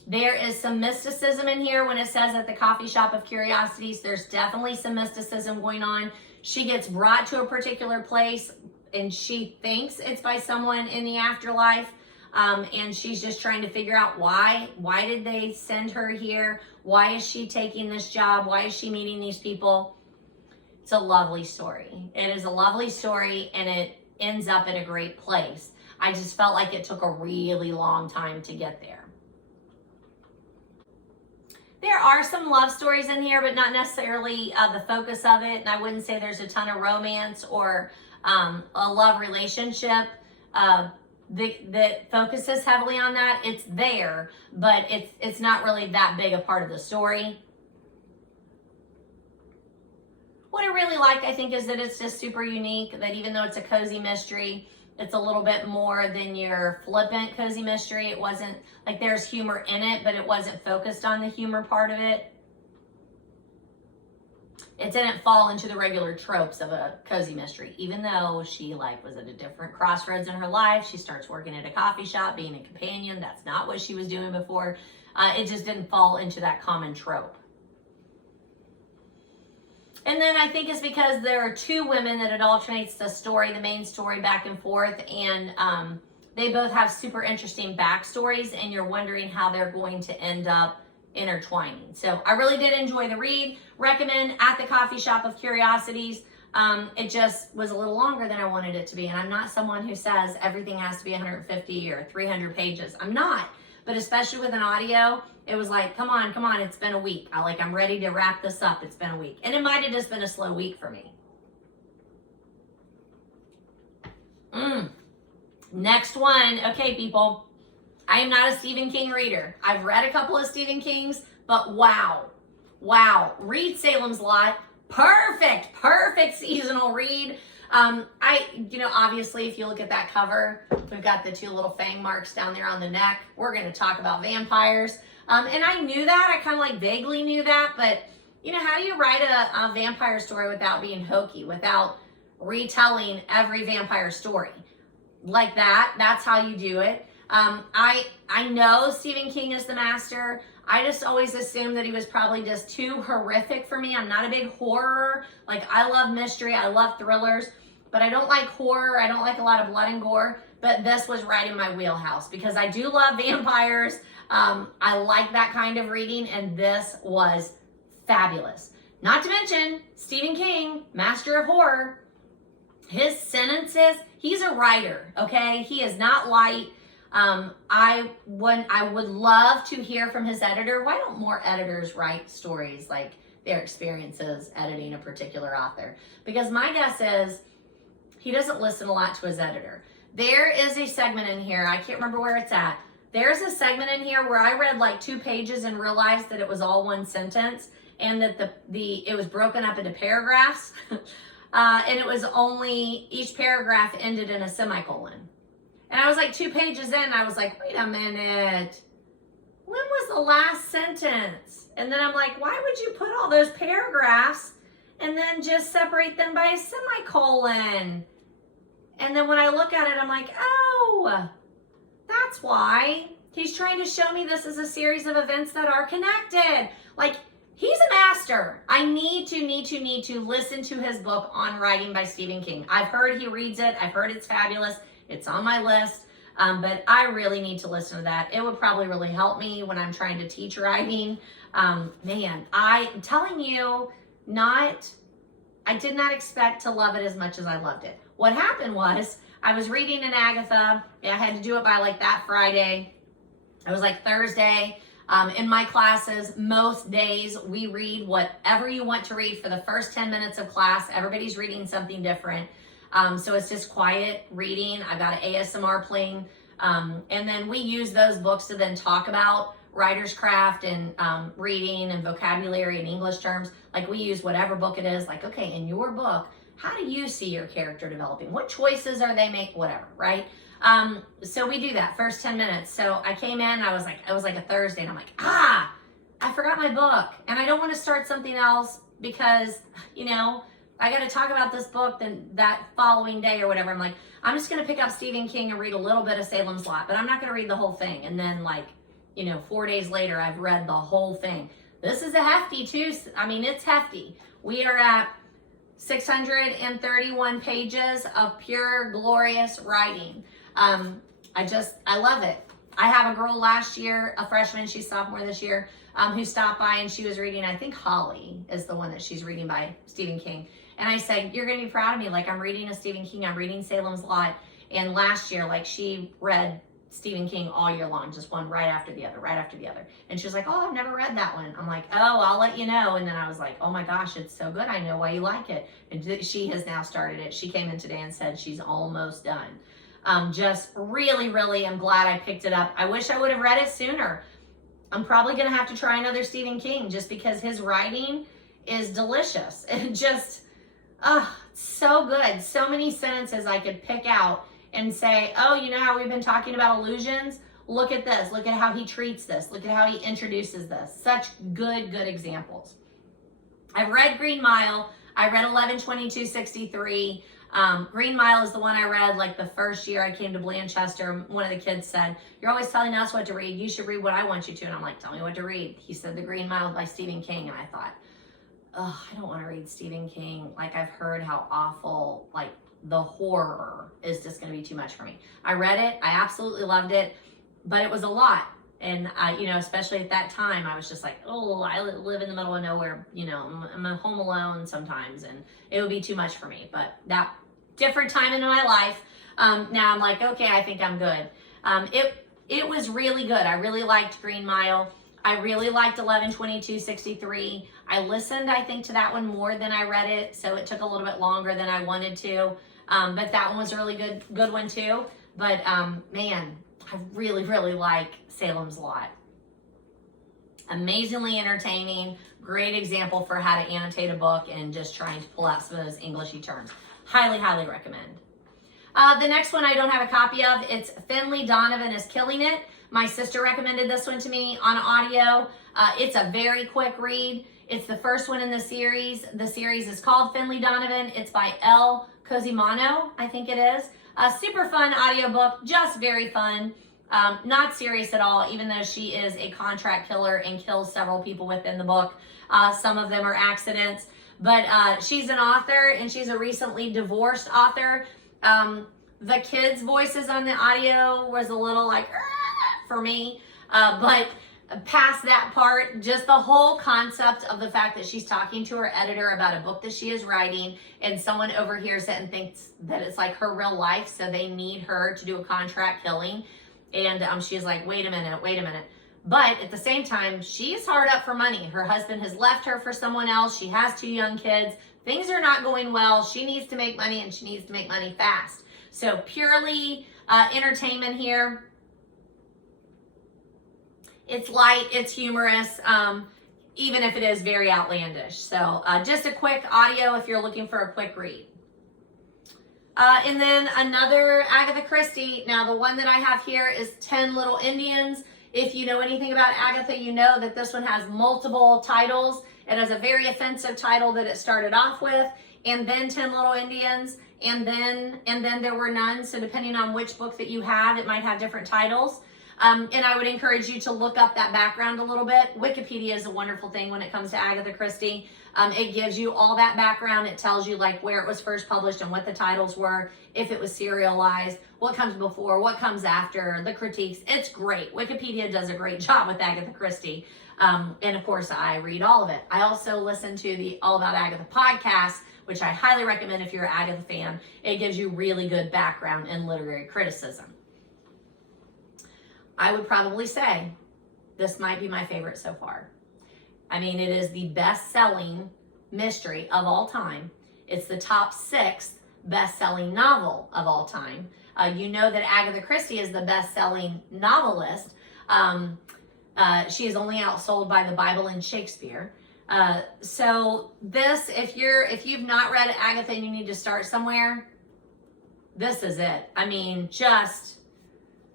There is some mysticism in here when it says At the Coffee Shop of Curiosities. There's definitely some mysticism going on. She gets brought to a particular place and she thinks it's by someone in the afterlife. And she's just trying to figure out why did they send her here? Why is she taking this job? Why is she meeting these people? It's a lovely story. It is a lovely story and it ends up at a great place. I just felt like it took a really long time to get there. There are some love stories in here, but not necessarily the focus of it. And I wouldn't say there's a ton of romance or a love relationship that focuses heavily on that. It's there, but it's not really that big a part of the story. What I really like, I think, is that it's just super unique, that even though it's a cozy mystery, it's a little bit more than your flippant cozy mystery. It wasn't like there's humor in it, but it wasn't focused on the humor part of it. It didn't fall into the regular tropes of a cozy mystery, even though she was at a different crossroads in her life. She starts working at a coffee shop, being a companion. That's not what she was doing before. It just didn't fall into that common trope. And then I think it's because there are two women that it alternates the story, the main story, back and forth. And they both have super interesting backstories and you're wondering how they're going to end up intertwining. So I really did enjoy the read. Recommend At the Coffee Shop of Curiosities. It just was a little longer than I wanted it to be. And I'm not someone who says everything has to be 150 or 300 pages. I'm not. But especially with an audio, it was like, come on, it's been a week. I'm ready to wrap this up. It's been a week. And it might have just been a slow week for me. Next one. Okay, people. I am not a Stephen King reader. I've read a couple of Stephen Kings, but wow. Read Salem's Lot. Perfect seasonal read. Obviously, if you look at that cover, we've got the two little fang marks down there on the neck. We're going to talk about vampires. And I knew that. I kind of vaguely knew that. But, how do you write a vampire story without being hokey, without retelling every vampire story? Like that. That's how you do it. I know Stephen King is the master. I just always assumed that he was probably just too horrific for me. I'm not a big horror. I love mystery. I love thrillers. But I don't like horror. I don't like a lot of blood and gore. but this was right in my wheelhouse because I do love vampires. I like that kind of reading, and this was fabulous. Not to mention Stephen King, master of horror. His sentences, he's a writer, okay? He is not light. I would love to hear from his editor. Why don't more editors write stories like their experiences editing a particular author? Because my guess is he doesn't listen a lot to his editor. There is a segment in here, I can't remember where it's at. There's a segment in here where I read like 2 pages and realized that it was all one sentence, and that it was broken up into paragraphs. And it was only, each paragraph ended in a semicolon. And I was like 2 pages in, I was like, wait a minute. When was the last sentence? And then I'm like, why would you put all those paragraphs and then just separate them by a semicolon? And then when I look at it, I'm like, oh, that's why. He's trying to show me this is a series of events that are connected. Like, he's a master. I need to listen to his book On Writing by Stephen King. I've heard he reads it. I've heard it's fabulous. It's on my list. But I really need to listen to that. It would probably really help me when I'm trying to teach writing. Man, I'm telling you, I did not expect to love it as much as I loved it. What happened was, I was reading an Agatha. I had to do it by like that Friday. It was like Thursday. In my classes, most days we read whatever you want to read for the first 10 minutes of class. Everybody's reading something different. So it's just quiet reading. I've got an ASMR playing. And then we use those books to then talk about writer's craft and reading and vocabulary and English terms. Like, we use whatever book it is. Like, okay, in your book, how do you see your character developing? What choices are they making? Whatever, right? So we do that first 10 minutes. So I came in, it was like a Thursday, and I'm like, I forgot my book, and I don't want to start something else because, I got to talk about this book then that following day or whatever. I'm like, I'm just going to pick up Stephen King and read a little bit of Salem's Lot, but I'm not going to read the whole thing. And then 4 days later, I've read the whole thing. This is a hefty too. I mean, it's hefty. We are at 631 pages of pure, glorious writing. I love it. I have a girl last year, a freshman, she's sophomore this year, who stopped by and she was reading, I think Holly is the one that she's reading by Stephen King. And I said, you're going to be proud of me. Like, I'm reading a Stephen King, I'm reading Salem's Lot. And last year, she read Stephen King all year long, just one right after the other, right after the other. And she was like, oh, I've never read that one. I'm like, oh, I'll let you know. And then I was like, oh my gosh, it's so good. I know why you like it. And she has now started it. She came in today and said she's almost done. Just really, really am glad I picked it up. I wish I would have read it sooner. I'm probably going to have to try another Stephen King just because his writing is delicious. And just, so good. So many sentences I could pick out and say, oh, you know how we've been talking about illusions? Look at this. Look at how he treats this. Look at how he introduces this. Such good examples. I've read Green Mile. I read 11/22/63. Green Mile is the one I read the first year I came to Blanchester. One of the kids said, you're always telling us what to read. You should read what I want you to. And I'm like, tell me what to read. He said The Green Mile by Stephen King. And I thought, I don't want to read Stephen King. I've heard how awful, the horror is just going to be too much for me. I read it. I absolutely loved it, but it was a lot. And especially at that time, I was just like, oh, I live in the middle of nowhere. I'm home alone sometimes, and it would be too much for me. But that different time in my life, now I'm like, okay, I think I'm good. It was really good. I really liked Green Mile. I really liked 11/22/63. I listened, I think, to that one more than I read it, so it took a little bit longer than I wanted to. But that one was a really good one too. But man, I really like Salem's Lot. Amazingly entertaining, great example for how to annotate a book and just trying to pull out some of those Englishy terms. Highly recommend. The next one I don't have a copy of. It's Finley Donovan is Killing It. My sister recommended this one to me on audio. It's a very quick read. It's the first one in the series. The series is called Finley Donovan. It's by L. Cosimano, I think it is. A super fun audiobook, just very fun. Not serious at all, even though she is a contract killer and kills several people within the book. Some of them are accidents. But she's an author, and she's a recently divorced author. The kids' voices on the audio was a little like for me, but past that part, just the whole concept of the fact that she's talking to her editor about a book that she is writing, and someone overhears it and thinks that it's like her real life, so they need her to do a contract killing. And she's like, wait a minute. But at the same time, she's hard up for money. Her husband has left her for someone else. She has 2 young kids. Things are not going well. She needs to make money, and she needs to make money fast. So purely entertainment here. It's light, it's humorous, even if it is very outlandish. So just a quick audio if you're looking for a quick read. And then another Agatha Christie. Now the one that I have here is 10 Little Indians. If you know anything about Agatha, you know that this one has multiple titles. It has a very offensive title that it started off with, and then 10 Little Indians, and then There Were None. So depending on which book that you have, it might have different titles. And I would encourage you to look up that background a little bit. Wikipedia is a wonderful thing when it comes to Agatha Christie. It gives you all that background. It tells you like where it was first published and what the titles were, if it was serialized, what comes before, what comes after, the critiques. It's great. Wikipedia does a great job with Agatha Christie. And of course, I read all of it. I also listen to the All About Agatha podcast, which I highly recommend if you're an Agatha fan. It gives you really good background in literary criticism. I would probably say this might be my favorite so far. I mean, it is the best-selling mystery of all time. It's the top 6th best-selling novel of all time. You know that Agatha Christie is the best-selling novelist. She is only outsold by the Bible and Shakespeare. So this, if you've not read Agatha and you need to start somewhere, this is it. I mean, just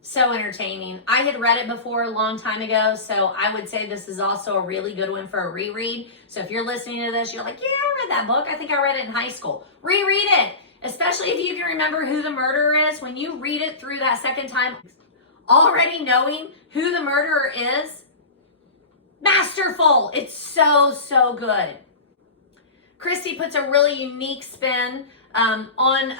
so entertaining. I had read it before a long time ago, so I would say this is also a really good one for a reread. So if you're listening to this, you're like, yeah, I read that book. I think I read it in high school. Reread it, especially if you can remember who the murderer is. When you read it through that second time, already knowing who the murderer is, masterful. It's so, so good. Christie puts a really unique spin on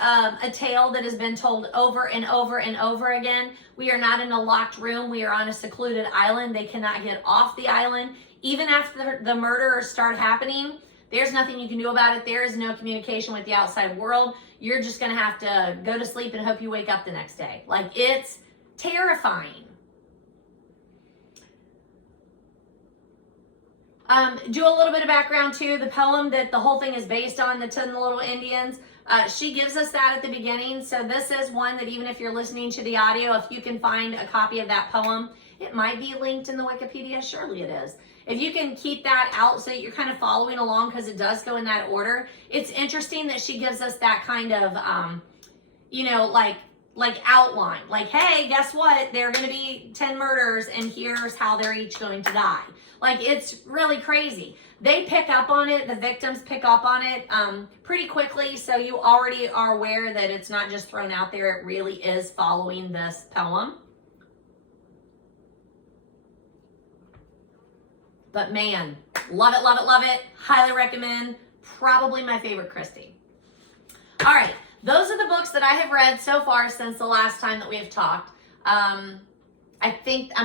a tale that has been told over and over and over again. We are not in a locked room. We are on a secluded island. They cannot get off the island. Even after the murderers start happening, there's nothing you can do about it. There is no communication with the outside world. You're just going to have to go to sleep and hope you wake up the next day. Like, it's terrifying. Do a little bit of background too. The poem that the whole thing is based on, the 10 Little Indians, she gives us that at the beginning. So this is one that even if you're listening to the audio, if you can find a copy of that poem, it might be linked in the Wikipedia. Surely it is. If you can keep that out so that you're kind of following along, because it does go in that order. It's interesting that she gives us that kind of, like outline. Like, hey, guess what? There are going to be 10 murders, and here's how they're each going to die. Like, it's really crazy. They pick up on it. The victims pick up on it pretty quickly. So you already are aware that it's not just thrown out there. It really is following this poem. But man, love it, love it, love it. Highly recommend. Probably my favorite Christie. All right. Those are the books that I have read so far since the last time that we have talked. I'm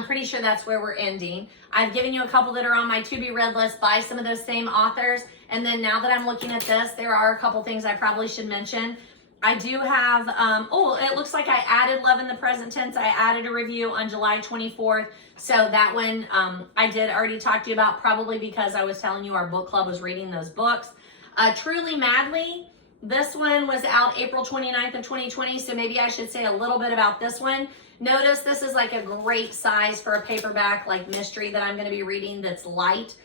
pretty sure that's where we're ending. I've given you a couple that are on my to-be-read list by some of those same authors. And then now that I'm looking at this, there are a couple things I probably should mention. I do have, it looks like I added Love in the Present Tense. I added a review on July 24th. So that one I did already talk to you about, probably because I was telling you our book club was reading those books. Truly Madly. This one was out April 29th of 2020, so maybe I should say a little bit about this one. Notice this is like a great size for a paperback, like mystery that I'm going to be reading that's light.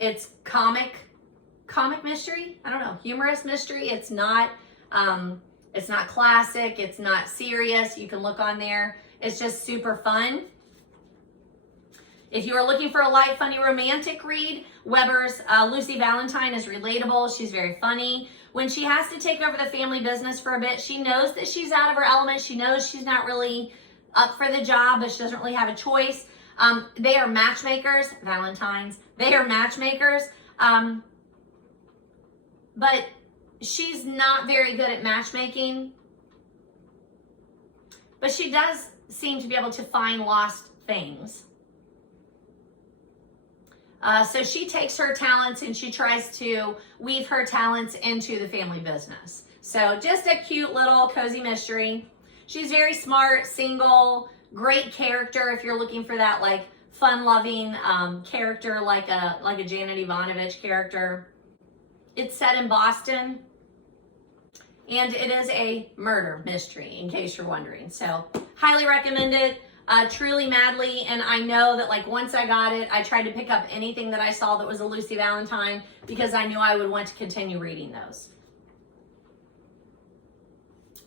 It's comic mystery. I don't know, humorous mystery. It's not classic. It's not serious. You can look on there. It's just super fun. If you are looking for a light, funny, romantic read, Weber's Lucy Valentine is relatable. She's very funny. When she has to take over the family business for a bit, she knows that she's out of her element. She knows she's not really up for the job, but she doesn't really have a choice. They are matchmakers, Valentines. They are matchmakers, but she's not very good at matchmaking. but she does seem to be able to find lost things. So she takes her talents and she tries to weave her talents into the family business. So just a cute little cozy mystery. She's very smart, single, great character if you're looking for that like fun-loving character like a Janet Ivanovich character. It's set in Boston, and it is a murder mystery, in case you're wondering. So highly recommend it. Truly madly, and I know that like once I got it, I tried to pick up anything that I saw that was a Lucy Valentine because I knew I would want to continue reading those.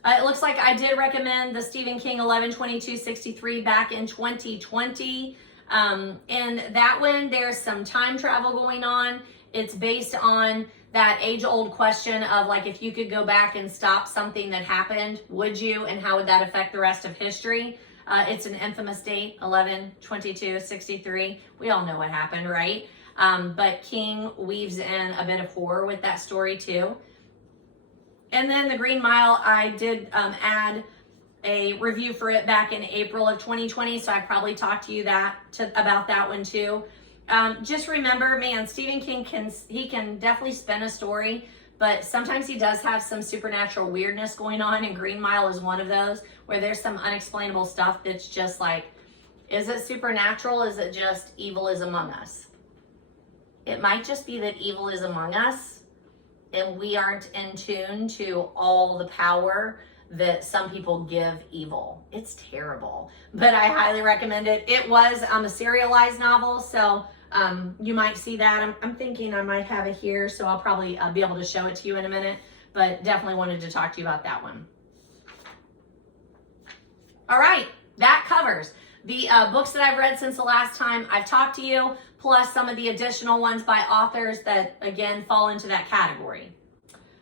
It looks like I did recommend the Stephen King 11/22/63 back in 2020. And that one, there's some time travel going on. It's based on that age-old question of like, if you could go back and stop something that happened, would you? And how would that affect the rest of history? It's an infamous date, 11/22/63. We all know what happened, right? But King weaves in a bit of horror with that story too. And then The Green Mile, I did add a review for it back in April of 2020, so I probably talked to you about that one too. Just remember, man, Stephen King can definitely spin a story, but sometimes he does have some supernatural weirdness going on, and Green Mile is one of those where there's some unexplainable stuff that's just like, is it supernatural? Is it just evil is among us? It might just be that evil is among us and we aren't in tune to all the power that some people give evil. It's terrible, but I highly recommend it. It was a serialized novel, so you might see that. I'm thinking I might have it here, so I'll probably be able to show it to you in a minute, but definitely wanted to talk to you about that one. All right, that covers the books that I've read since the last time I've talked to you, plus some of the additional ones by authors that, again, fall into that category.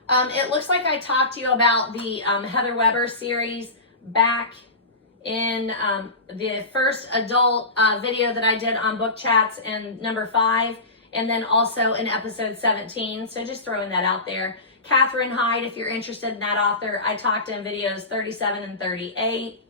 It looks like I talked to you about the Heather Weber series back in the first adult video that I did on Book Chats in number 5, and then also in episode 17. So just throwing that out there. Catherine Hyde, if you're interested in that author, I talked in videos 37 and 38.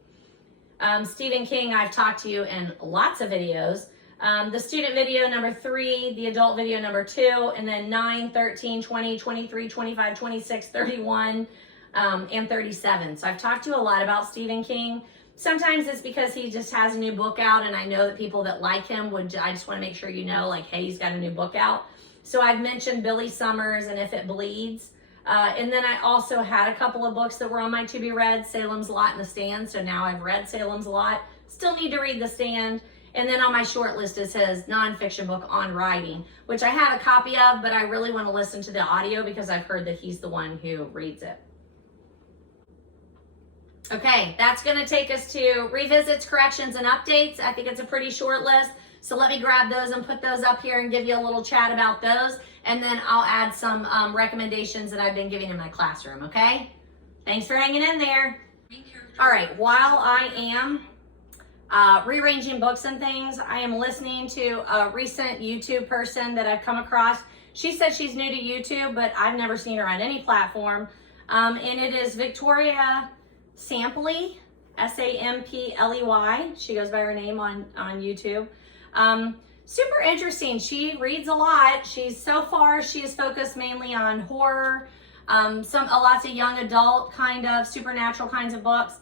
Stephen King, I've talked to you in lots of videos. The student video number 3, the adult video number 2, and then 9, 13, 20, 23, 25, 26, 31, and 37. So I've talked to you a lot about Stephen King. Sometimes it's because he just has a new book out, and I know that people that like him I just want to make sure you know, like, hey, he's got a new book out. So I've mentioned Billy Summers and If It Bleeds. And then I also had a couple of books that were on my to be read, Salem's Lot and The Stand. So now I've read Salem's Lot. Still need to read The Stand. And then on my short list is his nonfiction book on writing, which I have a copy of, but I really want to listen to the audio because I've heard that he's the one who reads it. Okay, that's going to take us to revisits, corrections, and updates. I think it's a pretty short list. So let me grab those and put those up here and give you a little chat about those. And then I'll add some recommendations that I've been giving in my classroom, okay? Thanks for hanging in there. All right, while I am rearranging books and things, I am listening to a recent YouTube person that I've come across. She said she's new to YouTube, but I've never seen her on any platform. And it is Victoria Sampley, Sampley. She goes by her name on YouTube. Super interesting. She reads a lot. She is focused mainly on horror, lots of young adult kind of supernatural kinds of books,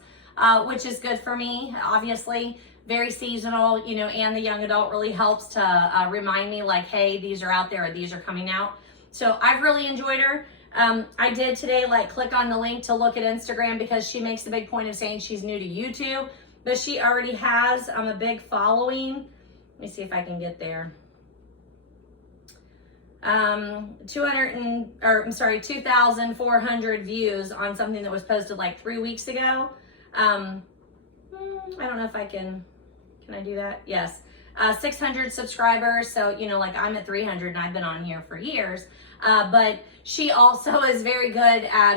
which is good for me, obviously. Very seasonal, and the young adult really helps to remind me like, hey, these are out there or these are coming out. So I've really enjoyed her. I did today click on the link to look at Instagram because she makes a big point of saying she's new to YouTube, but she already has a big following. Let me see if I can get there. 2,400 views on something that was posted like 3 weeks ago. I don't know if I can I do that? Yes. 600 subscribers. So, I'm at 300 and I've been on here for years. But she also is very good at,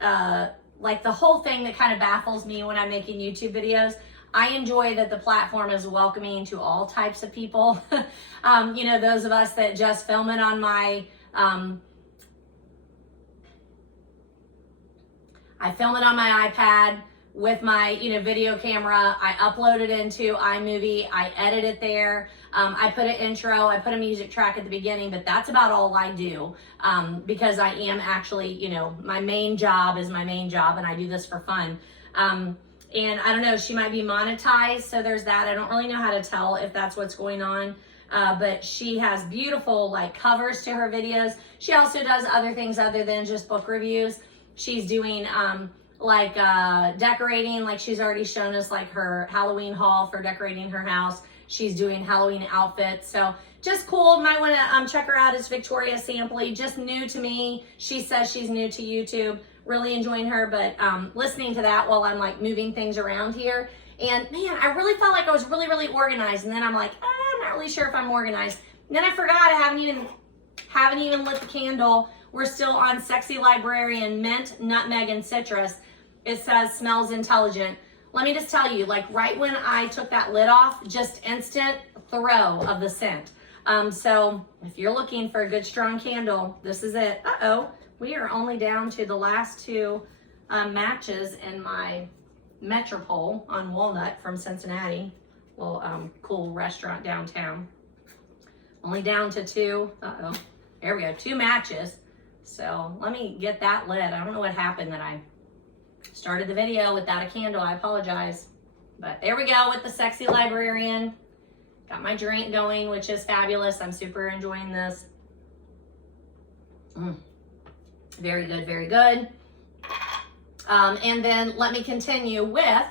the whole thing that kind of baffles me when I'm making YouTube videos. I enjoy that the platform is welcoming to all types of people. Those of us that just film it on my, I film it on my iPad with my, video camera. I upload it into iMovie. I edit it there. I put an intro. I put a music track at the beginning, but that's about all I do because I am actually, my main job is my main job, and I do this for fun. And I don't know, she might be monetized, so there's that. I don't really know how to tell if that's what's going on. But she has beautiful covers to her videos. She also does other things other than just book reviews. She's doing decorating, like she's already shown us her Halloween haul for decorating her house. She's doing Halloween outfits. So just cool. Might want to check her out. It's Victoria Sampley, just new to me. She says she's new to YouTube. Really enjoying her, but listening to that while I'm moving things around here. And man, I really felt like I was really, really organized. And then I'm like, I'm not really sure if I'm organized. And then I forgot I haven't even lit the candle. We're still on Sexy Librarian, mint, nutmeg, and citrus. It says smells intelligent. Let me just tell you, right when I took that lid off, just instant throw of the scent. So if you're looking for a good strong candle, this is it. Uh-oh, we are only down to the last two matches in my Metropole on Walnut from Cincinnati. Little cool restaurant downtown. Only down to two. Uh-oh, there we go, 2 matches. So let me get that lit. I don't know what happened that I started the video without a candle. I apologize. But there we go with the Sexy Librarian. Got my drink going, which is fabulous. I'm super enjoying this. Very good, very good. And then let me continue with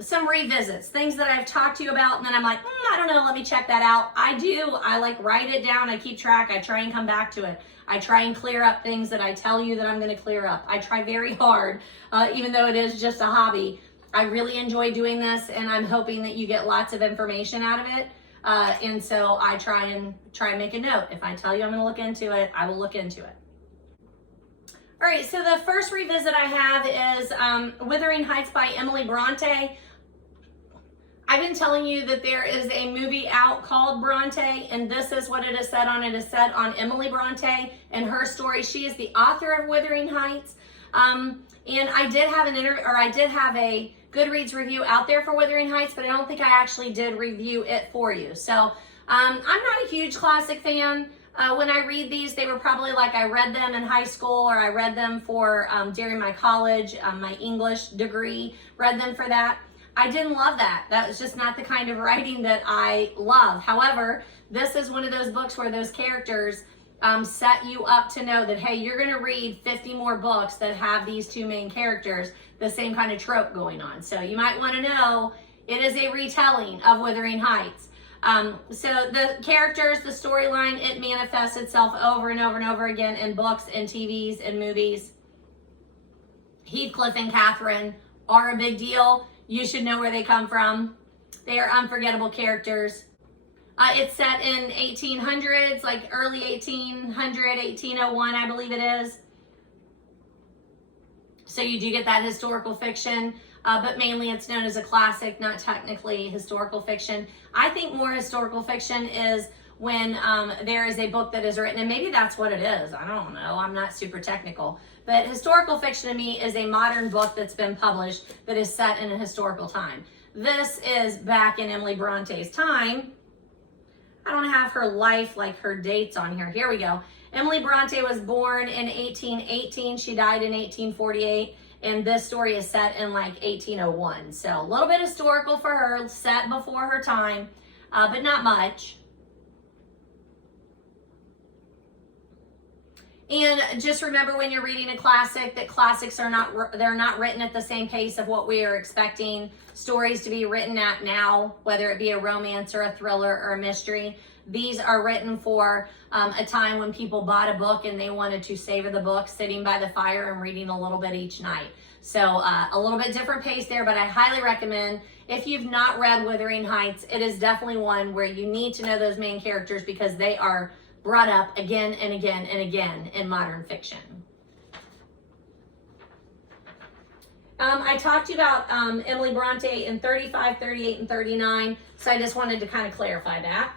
some revisits, things that I've talked to you about, and then I'm like, I don't know, let me check that out. I write it down, I keep track, I try and come back to it. I try and clear up things that I tell you that I'm gonna clear up. I try very hard, even though it is just a hobby. I really enjoy doing this, and I'm hoping that you get lots of information out of it. And so I try and make a note. If I tell you I'm gonna look into it, I will look into it. All right, so the first revisit I have is Wuthering Heights by Emily Bronte. I've been telling you that there is a movie out called Bronte, and this is what it is set on. It is set on Emily Bronte and her story. She is the author of Wuthering Heights. And I did have a Goodreads review out there for Wuthering Heights, but I don't think I actually did review it for you. So I'm not a huge classic fan. When I read these, they were probably I read them in high school, or I read them for during my college, my English degree, read them for that. I didn't love that. That was just not the kind of writing that I love. However, this is one of those books where those characters set you up to know that, hey, you're going to read 50 more books that have these 2 main characters, the same kind of trope going on. So you might want to know it is a retelling of Wuthering Heights. So the characters, the storyline, it manifests itself over and over and over again in books and TVs and movies. Heathcliff and Catherine are a big deal. You should know where they come from. They are unforgettable characters. It's set in 1800s, early 1800, 1801, I believe it is. So you do get that historical fiction, but mainly it's known as a classic, not technically historical fiction. I think more historical fiction is when there is a book that is written, and maybe that's what it is. I don't know. I'm not super technical. But historical fiction to me is a modern book that's been published that is set in a historical time. This is back in Emily Bronte's time. I don't have her life, her dates on here. Here we go. Emily Bronte was born in 1818. She died in 1848. And this story is set in 1801. So a little bit historical for her, set before her time, but not much. And just remember when you're reading a classic that classics are not written at the same pace of what we are expecting stories to be written at now, whether it be a romance or a thriller or a mystery. These are written for a time when people bought a book and they wanted to savor the book sitting by the fire and reading a little bit each night. So a little bit different pace there, but I highly recommend, if you've not read Wuthering Heights, it is definitely one where you need to know those main characters because they are brought up again and again and again in modern fiction. I talked to you about Emily Bronte in 35, 38, and 39, so I just wanted to kind of clarify that.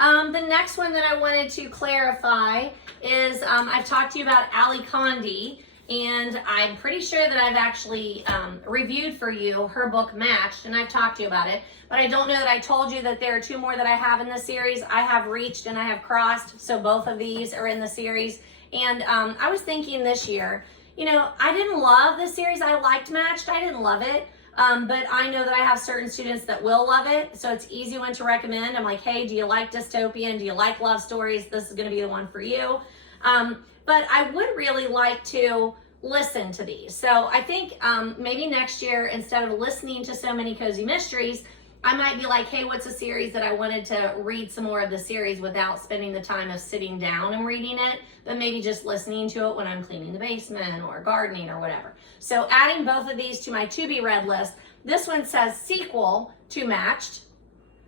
The next one that I wanted to clarify is I've talked to you about Ali Condi, and I'm pretty sure that I've actually reviewed for you her book Matched, and I've talked to you about it, but I don't know that I told you that there are two more that I have in the series. I have Reached and I have Crossed, so both of these are in the series. And I was thinking this year, you know, I didn't love the series. I liked Matched, I didn't love it. But I know that I have certain students that will love it, so it's easy one to recommend. I'm like, hey, do you like dystopian? Do you like love stories? This is going to be the one for you. But I would really like to listen to these. So I think maybe next year, instead of listening to so many cozy mysteries, I might be like, hey, what's a series that I wanted to read some more of the series without spending the time of sitting down and reading it, but maybe just listening to it when I'm cleaning the basement or gardening or whatever. So adding both of these to my to be read list. This one says sequel to Matched,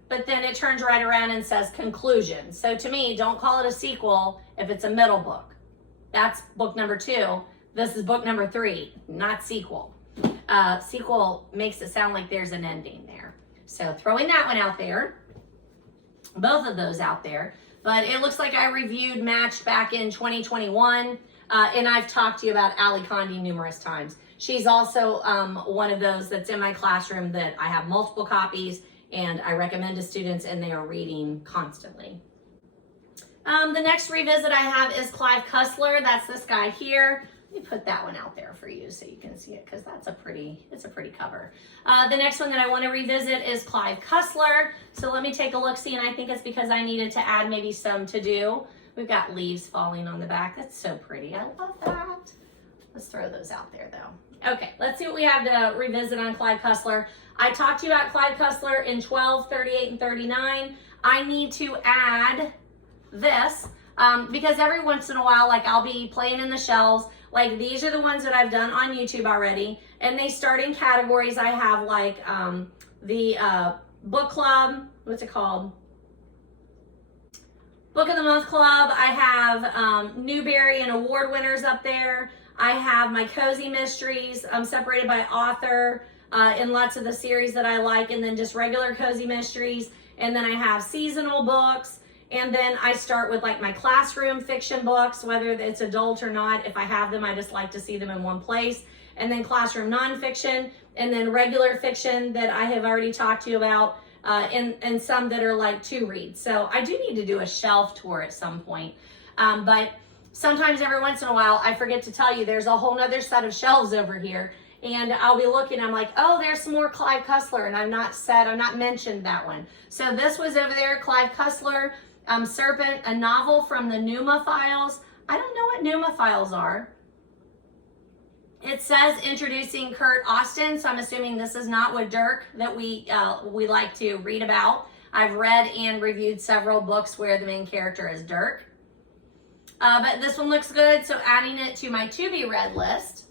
but then it turns right around and says conclusion. So to me, don't call it a sequel if it's a middle book. That's book number 2. This is book number 3, not sequel. Sequel makes it sound like there's an ending there. So throwing that one out there, both of those out there, but it looks like I reviewed Matched back in 2021, and I've talked to you about Ali Condi numerous times. She's also one of those that's in my classroom that I have multiple copies, and I recommend to students, and they are reading constantly. The next revisit I have is Clive Cussler. That's this guy here. Let me put that one out there for you so you can see it, because it's a pretty cover. The next one that I want to revisit is Clive Cussler. So let me take a look, see, and I think it's because I needed to add maybe some to do. We've got leaves falling on the back. That's so pretty. I love that. Let's throw those out there though. Okay, let's see what we have to revisit on Clive Cussler. I talked to you about Clive Cussler in 12, 38, and 39. I need to add this because every once in a while, like I'll be playing in the shelves. Like these are the ones that I've done on YouTube already, and they start in categories. I have like the book club, what's it called? Book of the Month Club. I have Newbery and award winners up there. I have my cozy mysteries separated by author in lots of the series that I like, and then just regular cozy mysteries. And then I have seasonal books. And then I start with like my classroom fiction books, whether it's adult or not. If I have them, I just like to see them in one place. And then classroom nonfiction, and then regular fiction that I have already talked to you about, and some that are like to read. So I do need to do a shelf tour at some point. But sometimes every once in a while, I forget to tell you there's a whole nother set of shelves over here. And I'll be looking, I'm like, oh, there's some more Clive Cussler, and I've not mentioned that one. So this was over there, Clive Cussler. Serpent, a novel from the Numa Files. I don't know what Numa Files are. It says introducing Kurt Austin, so I'm assuming this is not what Dirk that we like to read about. I've read and reviewed several books where the main character is Dirk. But this one looks good, so adding it to my to be read list.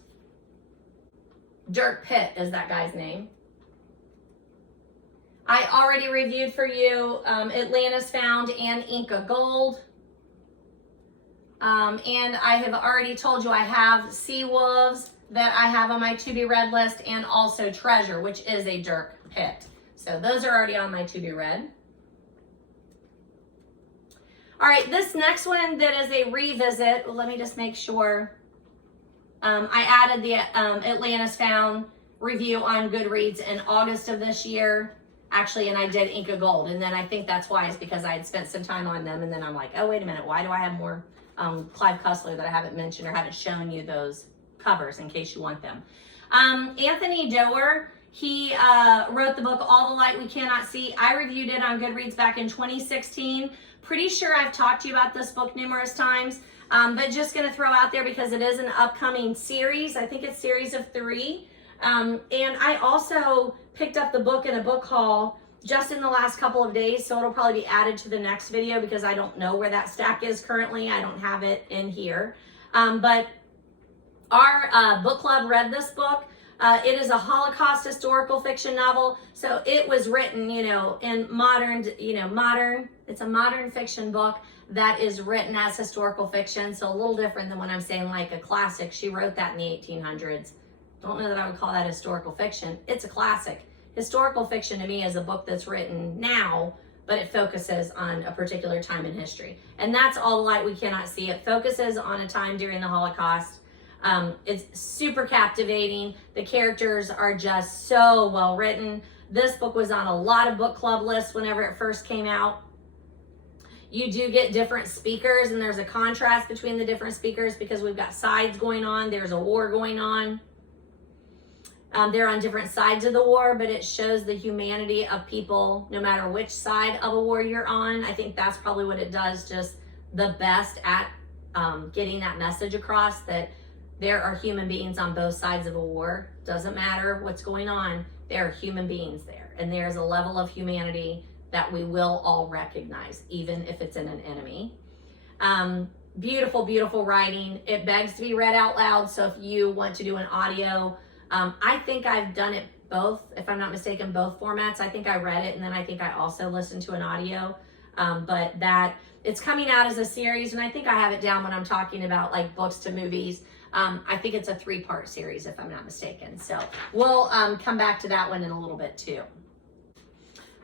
Dirk Pitt is that guy's name. I already reviewed for you Atlantis Found and Inca Gold. And I have already told you I have Sea Wolves that I have on my to be read list, and also Treasure, which is a Dirk Pitt. So those are already on my to be read. All right, this next one that is a revisit, let me just make sure. I added the Atlantis Found review on Goodreads in August of this year. Actually, and I did Inca Gold, and then I think that's why, is because I had spent some time on them, and then I'm like, oh, wait a minute, why do I have more Clive Cussler that I haven't mentioned or haven't shown you those covers in case you want them. Anthony Doerr, he wrote the book All the Light We Cannot See. I reviewed it on Goodreads back in 2016. Pretty sure I've talked to you about this book numerous times, but just going to throw out there because it is an upcoming series. I think it's series of 3. And I also picked up the book in a book haul just in the last couple of days, so it'll probably be added to the next video because I don't know where that stack is currently. I don't have it in here. But our book club read this book. It is a Holocaust historical fiction novel, so it was written, in modern, it's a modern fiction book that is written as historical fiction, so a little different than when I'm saying like a classic. She wrote that in the 1800s. Don't know that I would call that historical fiction. It's a classic. Historical fiction to me is a book that's written now, but it focuses on a particular time in history. And that's All the Light We Cannot See. It focuses on a time during the Holocaust. It's super captivating. The characters are just so well written. This book was on a lot of book club lists whenever it first came out. You do get different speakers, and there's a contrast between the different speakers because we've got sides going on. There's a war going on. They're on different sides of the war, but it shows the humanity of people no matter which side of a war you're on. I think that's probably what it does just the best at getting that message across, that there are human beings on both sides of a war. Doesn't matter what's going on, there are human beings there. And there's a level of humanity that we will all recognize, even if it's in an enemy. Beautiful, beautiful writing. It begs to be read out loud. So if you want to do an audio, I think I've done it both, if I'm not mistaken, both formats. I think I read it and then I think I also listened to an audio, but that it's coming out as a series, and I think I have it down when I'm talking about like books to movies. I think it's a 3-part series if I'm not mistaken. So we'll come back to that one in a little bit too.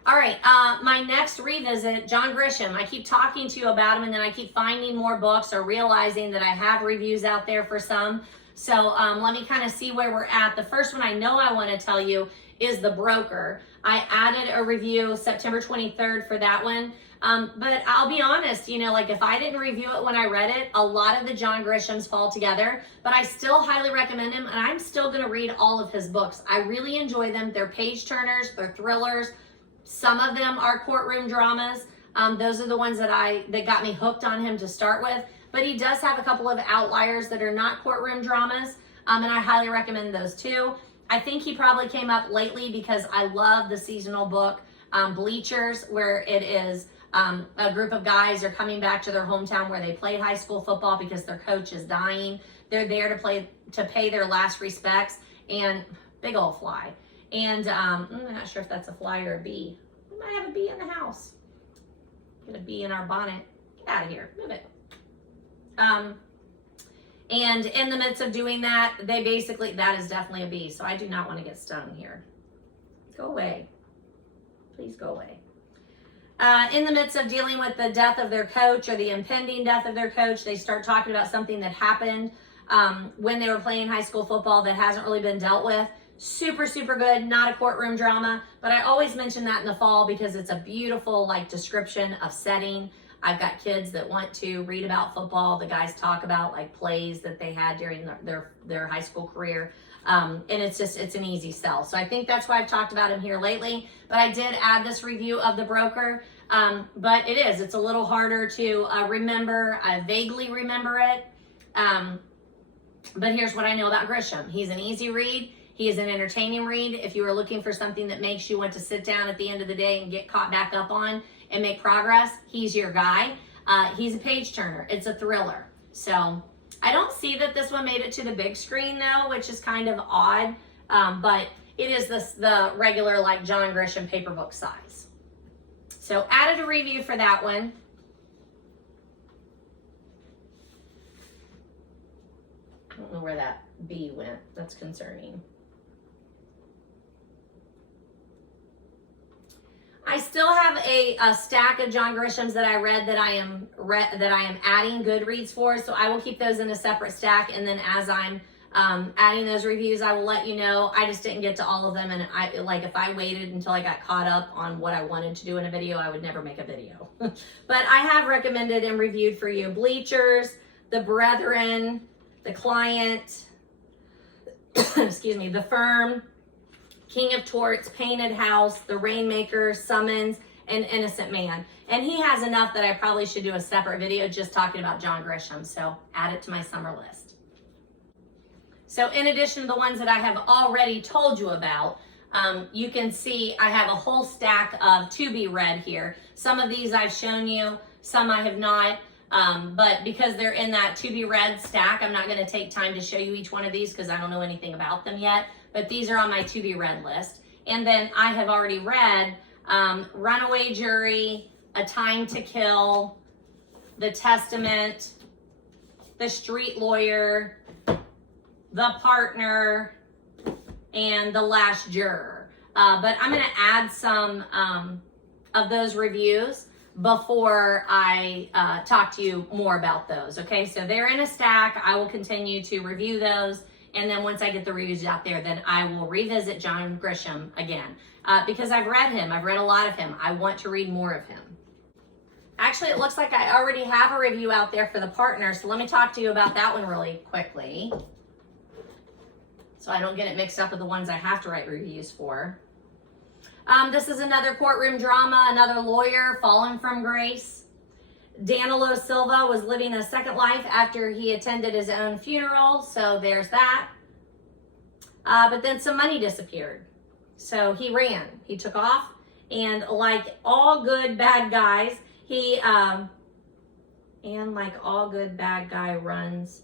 All right, my next revisit, John Grisham. I keep talking to you about him and then I keep finding more books or realizing that I have reviews out there for some. So let me kind of see where we're at. The first one I know I want to tell you is The Broker. I added a review September 23rd for that one. But I'll be honest, you know, like if I didn't review it when I read it, a lot of the John Grishams fall together, but I still highly recommend him and I'm still going to read all of his books. I really enjoy them. They're page turners, they're thrillers. Some of them are courtroom dramas. Those are the ones that got me hooked on him to start with. But he does have a couple of outliers that are not courtroom dramas, and I highly recommend those too. I think he probably came up lately because I love the seasonal book, Bleachers, where it is a group of guys are coming back to their hometown where they played high school football because their coach is dying. They're there to pay their last respects, and big old fly. And I'm not sure if that's a fly or a bee. We might have a bee in the house. Get a bee in our bonnet. Get out of here. Move it. And in the midst of doing that, that is definitely a bee. So I do not want to get stung here. Go away. Please go away. In the midst of dealing with the death of their coach or the impending death of their coach, they start talking about something that happened when they were playing high school football that hasn't really been dealt with. Super, super good. Not a courtroom drama, but I always mention that in the fall because it's a beautiful like description of setting. I've got kids that want to read about football. The guys talk about like plays that they had during their high school career. And it's an easy sell. So I think that's why I've talked about him here lately, but I did add this review of The Broker. But it's a little harder to remember. I vaguely remember it. But here's what I know about Grisham. He's an easy read. He is an entertaining read. If you are looking for something that makes you want to sit down at the end of the day and get caught back up on and make progress, he's your guy. He's a page turner. It's a thriller. So I don't see that this one made it to the big screen though, which is kind of odd. But it is the regular like John Grisham paper book size. So added a review for that one. I don't know where that bee went. That's concerning. I still have a stack of John Grishams that I read that I am adding Goodreads for, so I will keep those in a separate stack, and then as I'm adding those reviews, I will let you know. I just didn't get to all of them, and if I waited until I got caught up on what I wanted to do in a video, I would never make a video. But I have recommended and reviewed for you Bleachers, The Brethren, The Client, excuse me, The Firm, King of Torts, Painted House, The Rainmaker, Summons, and Innocent Man. And he has enough that I probably should do a separate video just talking about John Grisham. So add it to my summer list. So in addition to the ones that I have already told you about, you can see I have a whole stack of to be read here. Some of these I've shown you, some I have not. But because they're in that to be read stack, I'm not going to take time to show you each one of these because I don't know anything about them yet. But these are on my to be read list. And then I have already read Runaway Jury, A Time to Kill, The Testament, The Street Lawyer, The Partner, and The Last Juror. But I'm going to add some of those reviews before I talk to you more about those, okay? So they're in a stack. I will continue to review those, and then once I get the reviews out there, then I will revisit John Grisham again because I've read him. I've read a lot of him. I want to read more of him. Actually, it looks like I already have a review out there for The Partner, so let me talk to you about that one really quickly so I don't get it mixed up with the ones I have to write reviews for. This is another courtroom drama, another lawyer fallen from grace. Danilo Silva was living a second life after he attended his own funeral, so there's that. But then some money disappeared. So he ran, he took off, and like all good bad guys, and like all good bad guy runs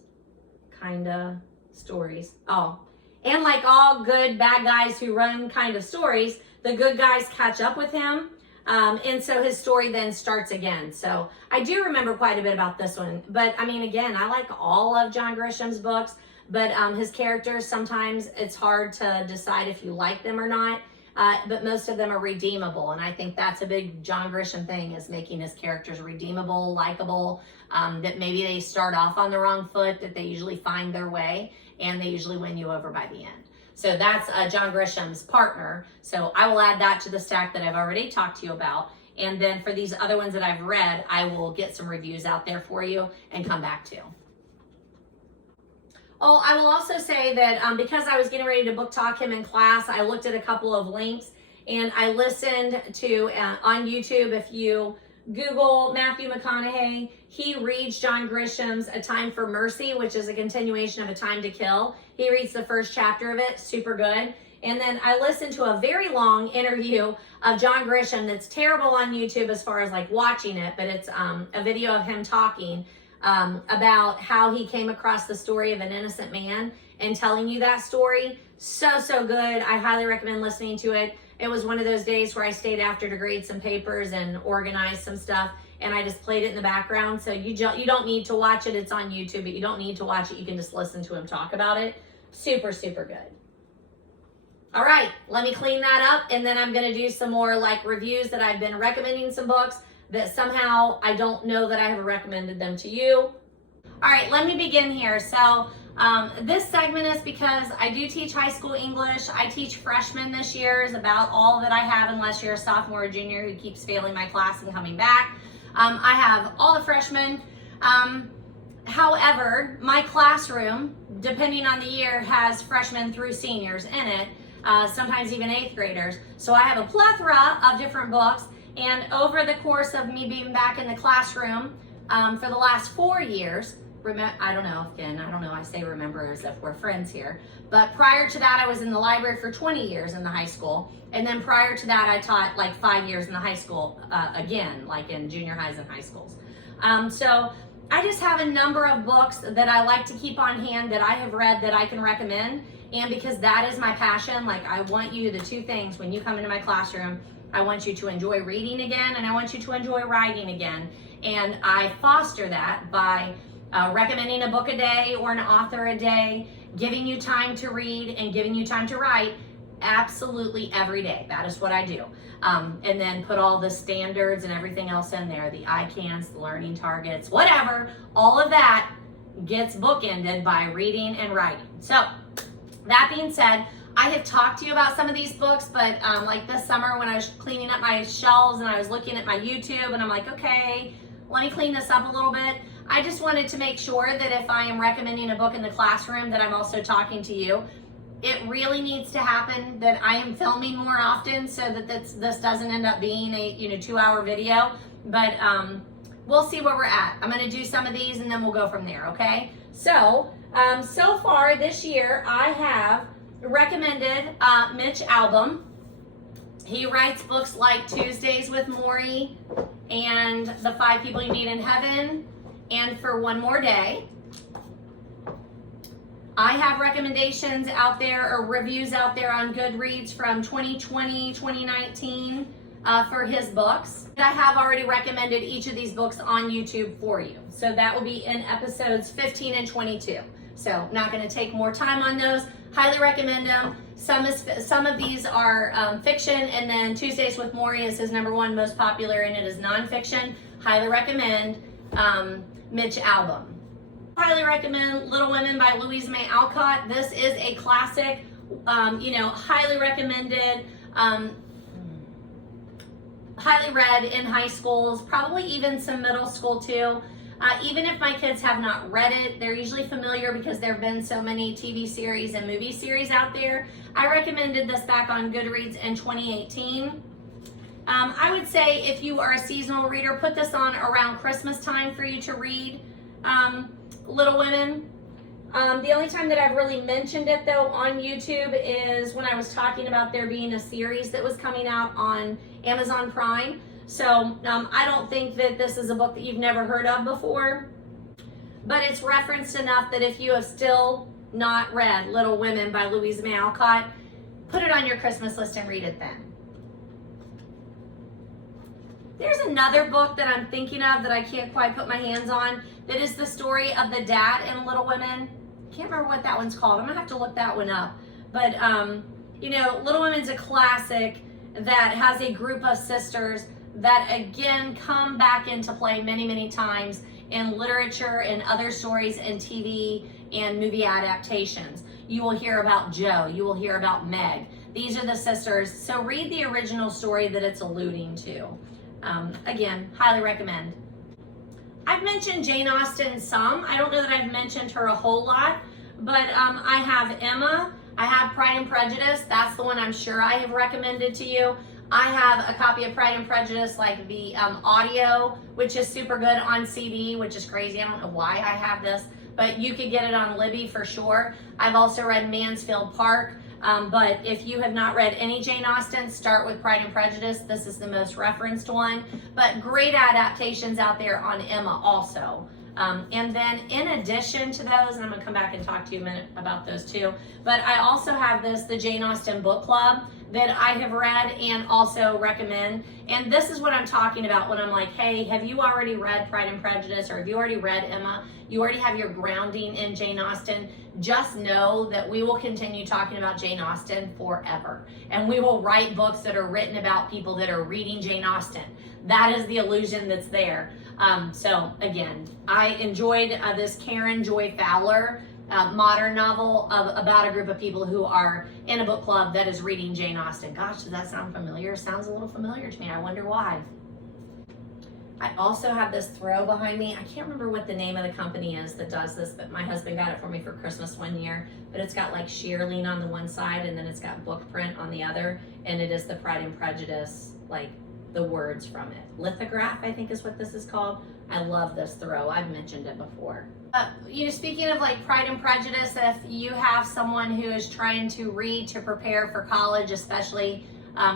kinda stories. Oh, and like all good bad guys who run kind of stories, the good guys catch up with him. And so his story then starts again. So I do remember quite a bit about this one. But I mean, again, I like all of John Grisham's books, but his characters, sometimes it's hard to decide if you like them or not. But most of them are redeemable. And I think that's a big John Grisham thing, is making his characters redeemable, likable, that maybe they start off on the wrong foot, that they usually find their way, and they usually win you over by the end. So that's John Grisham's Partner. So I will add that to the stack that I've already talked to you about. And then for these other ones that I've read, I will get some reviews out there for you and come back to. Oh, I will also say that because I was getting ready to book talk him in class, I looked at a couple of links and I listened to, on YouTube, if you Google Matthew McConaughey, he reads John Grisham's A Time for Mercy, which is a continuation of A Time to Kill. He reads the first chapter of it, super good. And then I listened to a very long interview of John Grisham that's terrible on YouTube as far as like watching it, but it's a video of him talking about how he came across the story of an innocent man and telling you that story. So good. I highly recommend listening to it. It was one of those days where I stayed after to grade some papers and organize some stuff, and I just played it in the background. So you don't need to watch it. It's on YouTube, but you don't need to watch it. You can just listen to him talk about it. Super good. All right, let me clean that up, and then I'm going to do some more like reviews that I've been recommending some books that somehow I don't know that I have recommended them to you. All right, let me begin here. So this segment is because I do teach high school English. I teach freshmen this year, is about all that I have, unless you're a sophomore or junior who keeps failing my class and coming back. I have all the freshmen. However, my classroom, depending on the year, has freshmen through seniors in it, sometimes even 8th graders. So I have a plethora of different books, and over the course of me being back in the classroom for the last 4 years, I don't know, I say remember as if we're friends here, but prior to that I was in the library for 20 years in the high school, and then prior to that I taught like 5 years in the high school, again, like in junior highs and high schools. So I just have a number of books that I like to keep on hand that I have read that I can recommend, and because that is my passion, like I want you, the two things when you come into my classroom, I want you to enjoy reading again, and I want you to enjoy writing again, and I foster that by recommending a book a day or an author a day, giving you time to read and giving you time to write absolutely every day. That is what I do. And then put all the standards and everything else in there, the ICANS, the learning targets, whatever, all of that gets bookended by reading and writing. So that being said, I have talked to you about some of these books, but like this summer when I was cleaning up my shelves and I was looking at my YouTube and I'm like, okay, let me clean this up a little bit. I just wanted to make sure that if I am recommending a book in the classroom that I'm also talking to you. It really needs to happen that I am filming more often so that this doesn't end up being a 2-hour video, but we'll see where we're at. I'm going to do some of these and then we'll go from there, okay? So, so far this year I have recommended Mitch Albom. He writes books like Tuesdays with Morrie and The 5 People You Meet in Heaven and For One More Day. I have recommendations out there or reviews out there on Goodreads from 2020, 2019 for his books. I have already recommended each of these books on YouTube for you. So that will be in episodes 15 and 22. So not going to take more time on those. Highly recommend them. Some of these are fiction, and then Tuesdays with Morrie is his #1 most popular, and it is nonfiction. Highly recommend Mitch Albom. Highly recommend Little Women by Louisa May Alcott. This is a classic, highly recommended, highly read in high schools, probably even some middle school too. Even if my kids have not read it, they're usually familiar because there have been so many TV series and movie series out there. I recommended this back on Goodreads in 2018. I would say if you are a seasonal reader, put this on around Christmas time for you to read Little Women. The only time that I've really mentioned it though on YouTube is when I was talking about there being a series that was coming out on Amazon Prime. So I don't think that this is a book that you've never heard of before, but it's referenced enough that if you have still not read Little Women by Louisa May Alcott, put it on your Christmas list and read it then. There's another book that I'm thinking of that I can't quite put my hands on that is the story of the dad in Little Women. Can't remember what that one's called. I'm gonna have to look that one up. But Little Women's a classic that has a group of sisters that again come back into play many, many times in literature and other stories and TV and movie adaptations. You will hear about Jo, you will hear about Meg. These are the sisters. So read the original story that it's alluding to. Again, highly recommend. I've mentioned Jane Austen some. I don't know that I've mentioned her a whole lot, but I have Emma. I have Pride and Prejudice. That's the one I'm sure I have recommended to you. I have a copy of Pride and Prejudice, like the audio, which is super good on CD, which is crazy. I don't know why I have this, but you could get it on Libby for sure. I've also read Mansfield Park, but if you have not read any Jane Austen, start with Pride and Prejudice. This is the most referenced one, but great adaptations out there on Emma also. And then in addition to those, and I'm gonna come back and talk to you a minute about those too, but I also have the Jane Austen Book Club that I have read and also recommend. And this is what I'm talking about when I'm like, hey, have you already read Pride and Prejudice, or have you already read Emma? You already have your grounding in Jane Austen. Just know that we will continue talking about Jane Austen forever. And we will write books that are written about people that are reading Jane Austen. That is the illusion that's there. So again, I enjoyed this Karen Joy Fowler modern novel about a group of people who are in a book club that is reading Jane Austen. Gosh, does that sound familiar? Sounds a little familiar to me. I wonder why. I also have this throw behind me. I can't remember what the name of the company is that does this, but my husband got it for me for Christmas one year. But it's got like shearling on the one side, and then it's got book print on the other, and it is the Pride and Prejudice, like the words from it. Lithograph, I think is what this is called. I love this throw. I've mentioned it before. Speaking of like Pride and Prejudice, if you have someone who is trying to read to prepare for college, especially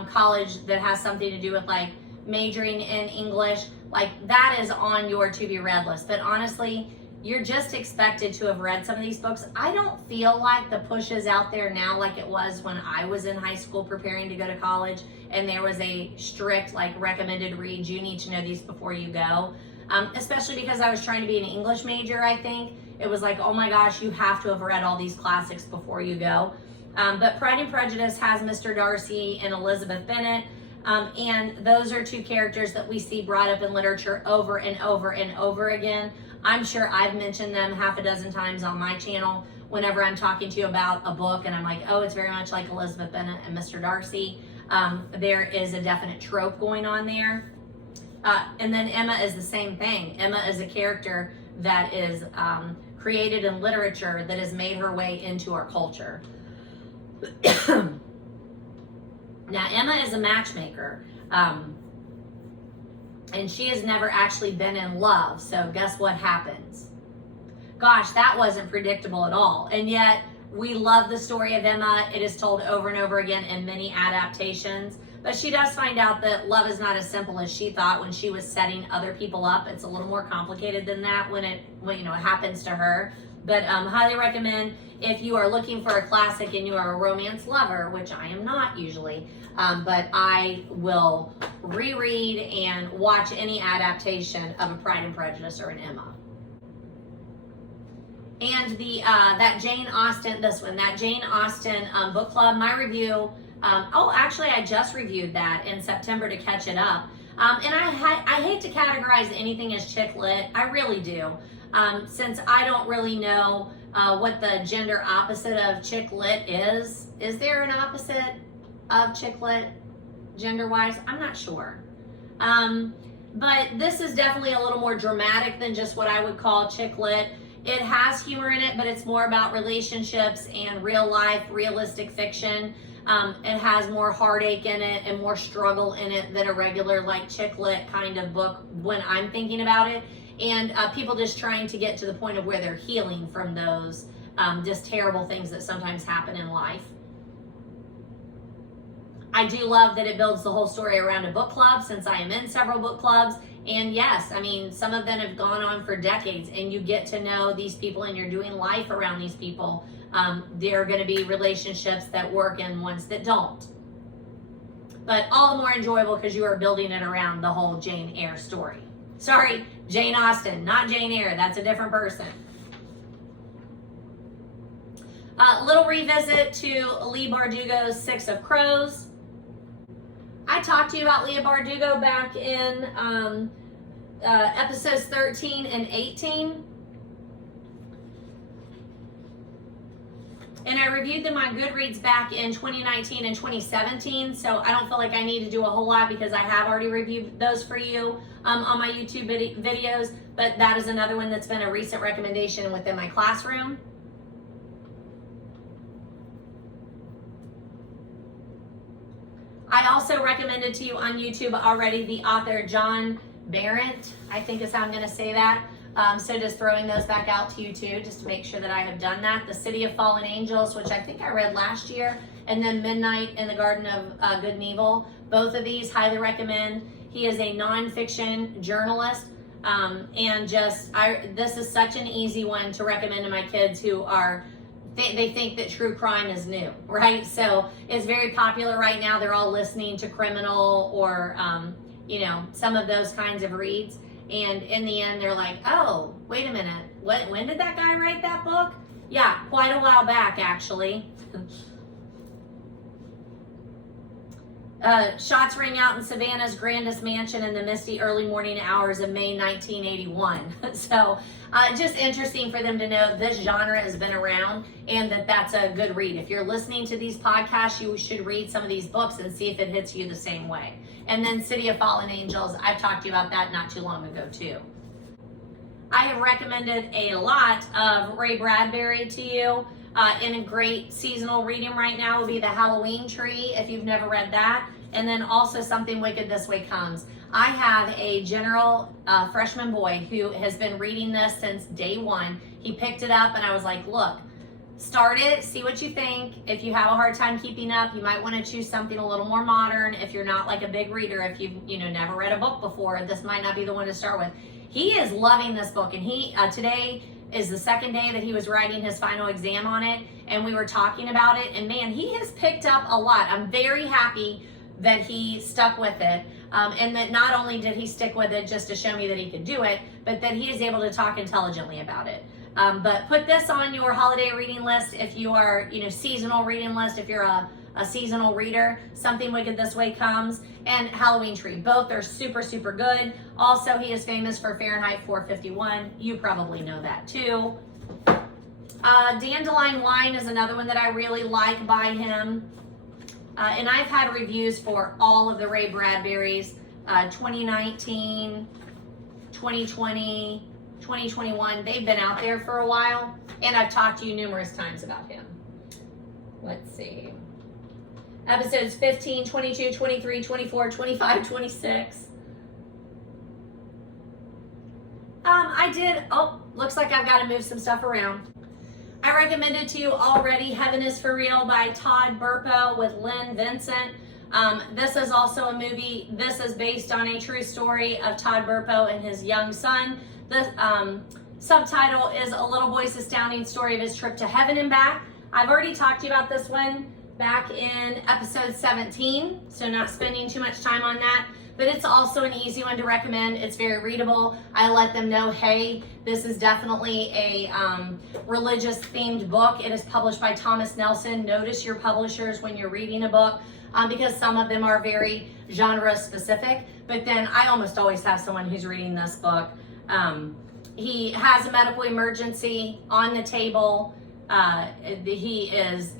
college that has something to do with like majoring in English, like that is on your to be read list. But honestly, you're just expected to have read some of these books. I don't feel like the push is out there now like it was when I was in high school preparing to go to college, and there was a strict like recommended read. You need to know these before you go. Especially because I was trying to be an English major, I think. It was like, oh my gosh, you have to have read all these classics before you go. But Pride and Prejudice has Mr. Darcy and Elizabeth Bennet. And those are two characters that we see brought up in literature over and over and over again. I'm sure I've mentioned them half a dozen times on my channel whenever I'm talking to you about a book and I'm like, oh, it's very much like Elizabeth Bennet and Mr. Darcy. There is a definite trope going on there. And then Emma is the same thing. Emma is a character that is created in literature that has made her way into our culture. Now, Emma is a matchmaker, and she has never actually been in love, so guess what happens? Gosh, that wasn't predictable at all, and yet we love the story of Emma. It is told over and over again in many adaptations, but she does find out that love is not as simple as she thought when she was setting other people up. It's a little more complicated than that when it happens to her. But highly recommend if you are looking for a classic and you are a romance lover, which I am not usually, but I will reread and watch any adaptation of a Pride and Prejudice or an Emma. and the that Jane Austen, that Jane Austen book club, my review, actually I just reviewed that in September to catch it up. And I hate to categorize anything as chick lit, I really do. Since I don't really know what the gender opposite of chick lit is. Is there an opposite of chick lit gender-wise? I'm not sure. But this is definitely a little more dramatic than just what I would call chick lit. It has humor in it, but it's more about relationships and real life, realistic fiction. It has more heartache in it and more struggle in it than a regular like chick lit kind of book when I'm thinking about it. And people just trying to get to the point of where they're healing from those just terrible things that sometimes happen in life. I do love that it builds the whole story around a book club, since I am in several book clubs. And yes, I mean, some of them have gone on for decades, and you get to know these people and you're doing life around these people. There are going to be relationships that work and ones that don't. But all the more enjoyable because you are building it around the whole Jane Eyre story. Sorry, Jane Austen, not Jane Eyre. That's a different person. Little revisit to Leigh Bardugo's Six of Crows. I talked to you about Leigh Bardugo back in episodes 13 and 18. And I reviewed them on Goodreads back in 2019 and 2017, so I don't feel like I need to do a whole lot because I have already reviewed those for you on my YouTube videos, but that is another one that's been a recent recommendation within my classroom. I also recommended to you on YouTube already the author John Berendt, I think is how I'm going to say that. So just throwing those back out to you too, just to make sure that I have done that. The City of Fallen Angels, which I think I read last year, and then Midnight in the Garden of Good and Evil. Both of these, highly recommend. He is a nonfiction journalist, and this is such an easy one to recommend to my kids who are, they think that true crime is new, right? So it's very popular right now. They're all listening to criminal or, some of those kinds of reads. And in the end, they're like, oh, wait a minute. When did that guy write that book? Yeah, quite a while back, actually. Shots ring out in Savannah's grandest mansion in the misty early morning hours of May 1981. So just interesting for them to know this genre has been around and that's a good read. If you're listening to these podcasts, you should read some of these books and see if it hits you the same way. And then City of Fallen Angels, I've talked to you about that not too long ago too. I have recommended a lot of Ray Bradbury to you. In a great seasonal reading right now would be The Halloween Tree, if you've never read that. And then also Something Wicked This Way Comes. I have a general freshman boy who has been reading this since day one. He picked it up and I was like, look, start it, see what you think. If you have a hard time keeping up, you might want to choose something a little more modern. If you're not like a big reader, if you've never read a book before, this might not be the one to start with. He is loving this book, and he today is the second day that he was writing his final exam on it, and we were talking about it, and man, he has picked up a lot. I'm very happy that he stuck with it, and that not only did he stick with it just to show me that he could do it, but that he is able to talk intelligently about it. But put this on your holiday reading list if you are, seasonal reading list, if you're a seasonal reader. Something Wicked This Way Comes and Halloween Tree. Both are super, super good. Also, he is famous for Fahrenheit 451. You probably know that too. Dandelion Wine is another one that I really like by him. And I've had reviews for all of the Ray Bradburys, 2019, 2020, 2021. They've been out there for a while, and I've talked to you numerous times about him. Let's see. Episodes 15, 22, 23, 24, 25, 26. Looks like I've got to move some stuff around. I recommended to you already Heaven is for Real by Todd Burpo with Lynn Vincent. This is also a movie. This is based on a true story of Todd Burpo and his young son. The subtitle is A Little Boy's Astounding Story of His Trip to Heaven and Back. I've already talked to you about this one back in episode 17, so not spending too much time on that. but it's also an easy one to recommend. It's very readable. I let them know, hey, this is definitely a religious themed book. It is published by Thomas Nelson. Notice your publishers when you're reading a book, because some of them are very genre specific, but then I almost always have someone who's reading this book. He has a medical emergency on the table. He is,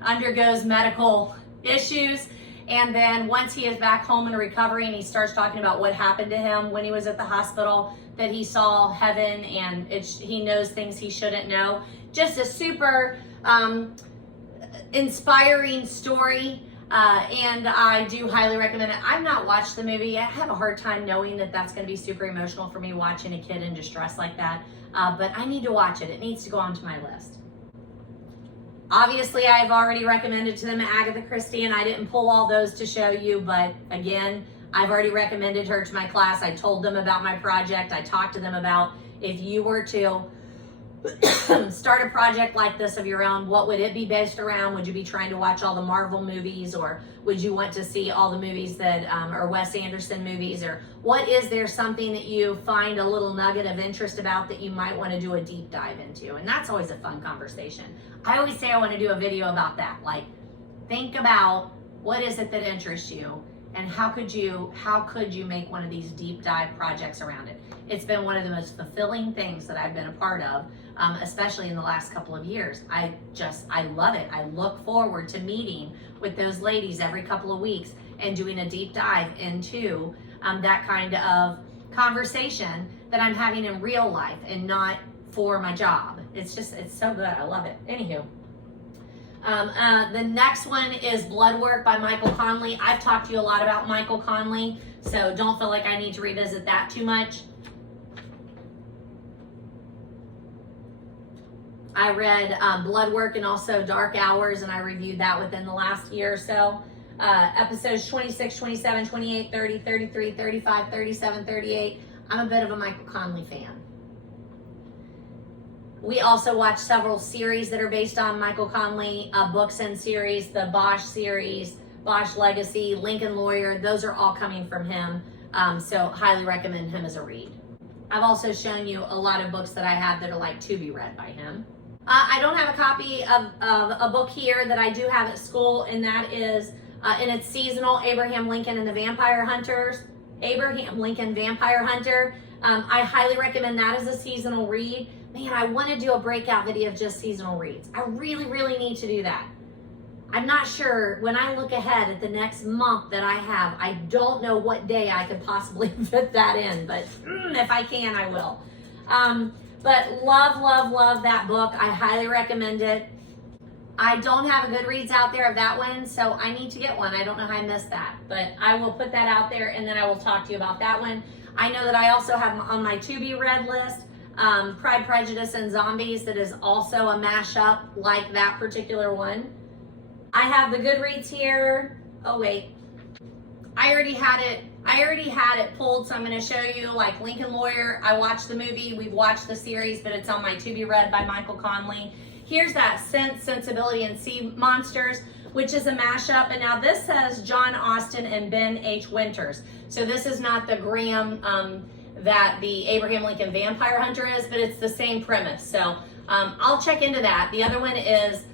undergoes medical issues. And then once he is back home in recovery and he starts talking about what happened to him when he was at the hospital, that he saw heaven and he knows things he shouldn't know. Just a super inspiring story. And I do highly recommend it. I've not watched the movie. I have a hard time knowing that that's going to be super emotional for me watching a kid in distress like that. But I need to watch it. It needs to go onto my list. Obviously, I've already recommended to them Agatha Christie, and I didn't pull all those to show you, but again, I've already recommended her to my class. I told them about my project. I talked to them about if you were to start a project like this of your own, what would it be based around? Would you be trying to watch all the Marvel movies, or would you want to see all the movies that are Wes Anderson movies, or what is there something that you find a little nugget of interest about that you might want to do a deep dive into? And that's always a fun conversation. I always say I want to do a video about that. Like, think about what is it that interests you, and how could you make one of these deep dive projects around it? It's been one of the most fulfilling things that I've been a part of, especially in the last couple of years. I love it. I look forward to meeting with those ladies every couple of weeks and doing a deep dive into that kind of conversation that I'm having in real life and not for my job. It's so good. I love it. Anywho. The next one is Blood Work by Michael Connelly. I've talked to you a lot about Michael Connelly, so don't feel like I need to revisit that too much. I read Blood Work and also Dark Hours, and I reviewed that within the last year or so. Episodes 26, 27, 28, 30, 33, 35, 37, 38. I'm a bit of a Michael Connelly fan. We also watch several series that are based on Michael Connelly books and series, the Bosch series, Bosch Legacy, Lincoln Lawyer. Those are all coming from him, so highly recommend him as a read. I've also shown you a lot of books that I have that are like to be read by him. I don't have a copy of a book here that I do have at school, and that is, and it's seasonal, Abraham Lincoln and the Vampire Hunters. Abraham Lincoln Vampire Hunter. I highly recommend that as a seasonal read. Man, I want to do a breakout video of just seasonal reads. I really, really need to do that. I'm not sure, when I look ahead at the next month that I have, I don't know what day I could possibly fit that in, but if I can, I will. But love that book. I highly recommend it. I don't have a Goodreads out there of that one, so I need to get one. I don't know how I missed that, but I will put that out there, and then I will talk to you about that one. I know that I also have on my to-be-read list Pride, Prejudice, and Zombies, that is also a mashup like that particular one. I have the Goodreads here. Oh wait, I already had it pulled, so I'm going to show you, like Lincoln Lawyer. I watched the movie, we've watched the series, but it's on my to be read by Michael Connelly. Here's that Sense, Sensibility, and Sea Monsters, which is a mashup, and now this says John Austen and Ben H. Winters. So this is not the Graham that the Abraham Lincoln Vampire Hunter is, but it's the same premise. So I'll check into that. The other one is,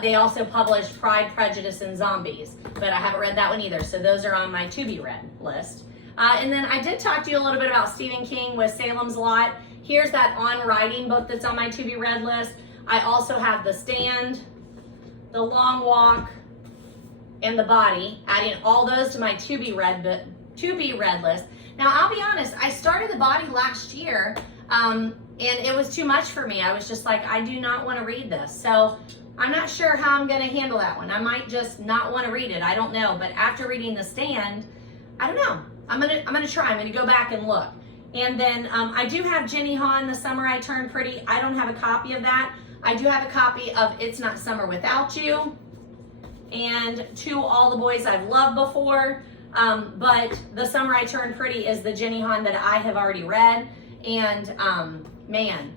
they also published Pride, Prejudice, and Zombies, but I haven't read that one either. So those are on my to-be-read list. And then I did talk to you a little bit about Stephen King with Salem's Lot. Here's that On Writing book that's on my to-be-read list. I also have The Stand, The Long Walk, and The Body, adding all those to my to-be-read list. Now, I'll be honest, I started The Body last year, and it was too much for me. I was just like, I do not want to read this. So I'm not sure how I'm going to handle that one. I might just not want to read it. I don't know. But after reading The Stand, I don't know. I'm gonna try. I'm gonna go back and look. And then I do have Jenny Han, The Summer I Turned Pretty. I don't have a copy of that. I do have a copy of It's Not Summer Without You and To All the Boys I've Loved Before. But The Summer I Turned Pretty is the Jenny Han that I have already read. And man,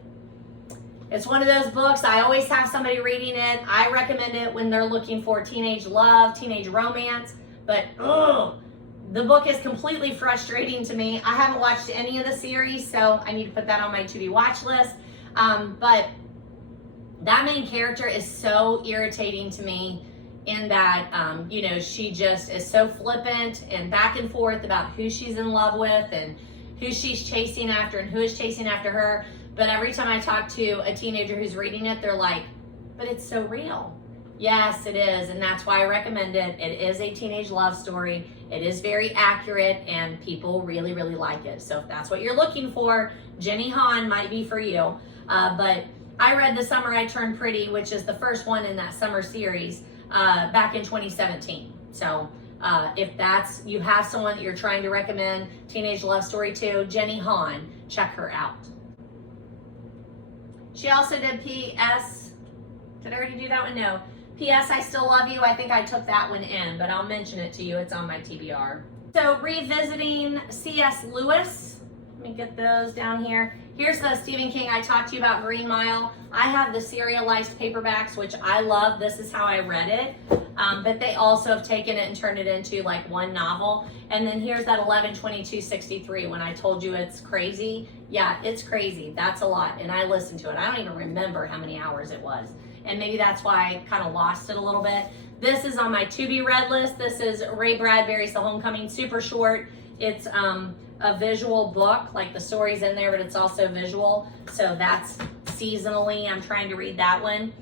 it's one of those books. I always have somebody reading it. I recommend it when they're looking for teenage love, teenage romance. But The book is completely frustrating to me. I haven't watched any of the series, so I need to put that on my to-be watch list. But that main character is so irritating to me in that, you know, she just is so flippant and back and forth about who she's in love with and who she's chasing after and who is chasing after her. But every time I talk to a teenager who's reading it, they're like, but it's so real. Yes, it is, and that's why I recommend it. It is a teenage love story. It is very accurate, and people really, really like it. So if that's what you're looking for, Jenny Han might be for you. But I read The Summer I Turned Pretty, which is the first one in that summer series, back in 2017. So if that's, you have someone that you're trying to recommend teenage love story to, Jenny Han, check her out. She also did P.S. Did I already do that one? No. P.S. I Still Love You. I think I took that one in, but I'll mention it to you. It's on my TBR. So revisiting C.S. Lewis. Let me get those down here. Here's the Stephen King I talked to you about, Green Mile. I have the serialized paperbacks, which I love. This is how I read it. But they also have taken it and turned it into like one novel. And then here's that 11/22/63 when I told you it's crazy. Yeah, it's crazy. That's a lot. And I listened to it. I don't even remember how many hours it was. And maybe that's why I kind of lost it a little bit. This is on my to-be-read list. This is Ray Bradbury's The Homecoming, super short. It's a visual book, like the story's in there, but it's also visual. So that's seasonally, I'm trying to read that one.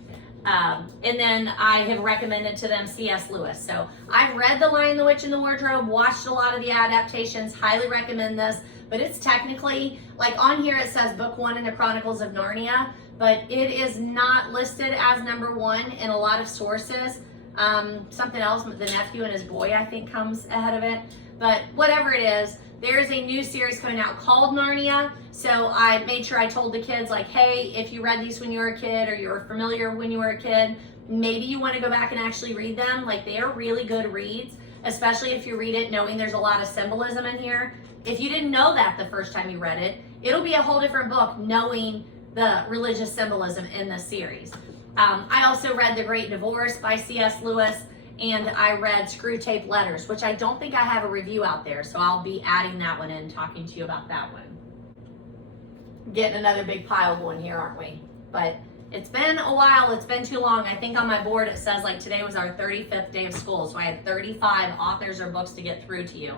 And then I have recommended to them C.S. Lewis. So I've read The Lion, the Witch, and the Wardrobe, watched a lot of the adaptations, highly recommend this, but it's technically, like on here it says book 1 in the Chronicles of Narnia, but it is not listed as number 1 in a lot of sources. Something else, The Nephew and His Boy, I think comes ahead of it. But whatever it is, there is a new series coming out called Narnia. So I made sure I told the kids, like, hey, if you read these when you were a kid or you were familiar when you were a kid, maybe you want to go back and actually read them. Like, they are really good reads, especially if you read it knowing there's a lot of symbolism in here. If you didn't know that the first time you read it, it'll be a whole different book knowing the religious symbolism in this series. I also read The Great Divorce by C.S. Lewis, and I read Screwtape Letters, which I don't think I have a review out there, so I'll be adding that one in and talking to you about that one. Getting another big pile going here, aren't we? But it's been a while, it's been too long. I think on my board it says like today was our 35th day of school, so I had 35 authors or books to get through to you.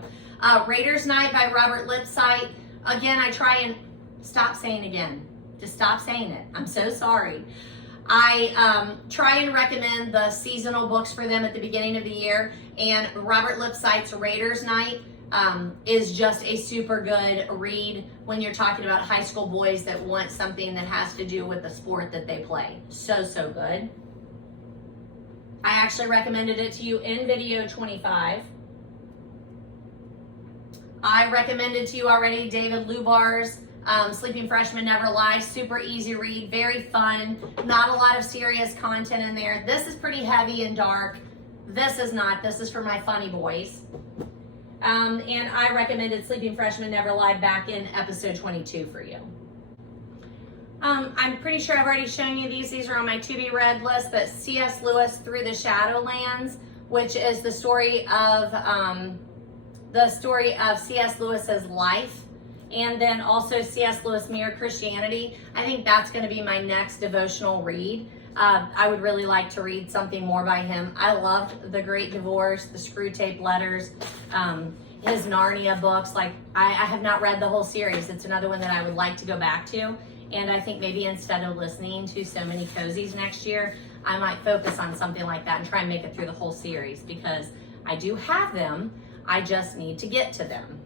Raiders Night by Robert Lipsyte. Again, I try and stop saying again. Just stop saying it. I'm so sorry. I try and recommend the seasonal books for them at the beginning of the year, and Robert Lipsyte's Raiders Night is just a super good read when you're talking about high school boys that want something that has to do with the sport that they play. So, so good. I actually recommended it to you in video 25. I recommended to you already David Lubar's Sleeping Freshman Never Lies. Super easy read, very fun, not a lot of serious content in there. This is pretty heavy and dark. This is not. This is for my funny boys. And I recommended Sleeping Freshman Never Lie back in episode 22 for you. I'm pretty sure I've already shown you these. These are on my to-be-read list, but C.S. Lewis Through the Shadowlands, which is the story of C.S. Lewis's life. And then also C.S. Lewis Mere Christianity. I think that's going to be my next devotional read. I would really like to read something more by him. I loved The Great Divorce, the Screwtape Letters, his Narnia books. Like, I have not read the whole series. It's another one that I would like to go back to. And I think maybe instead of listening to so many cozies next year, I might focus on something like that and try and make it through the whole series, because I do have them. I just need to get to them.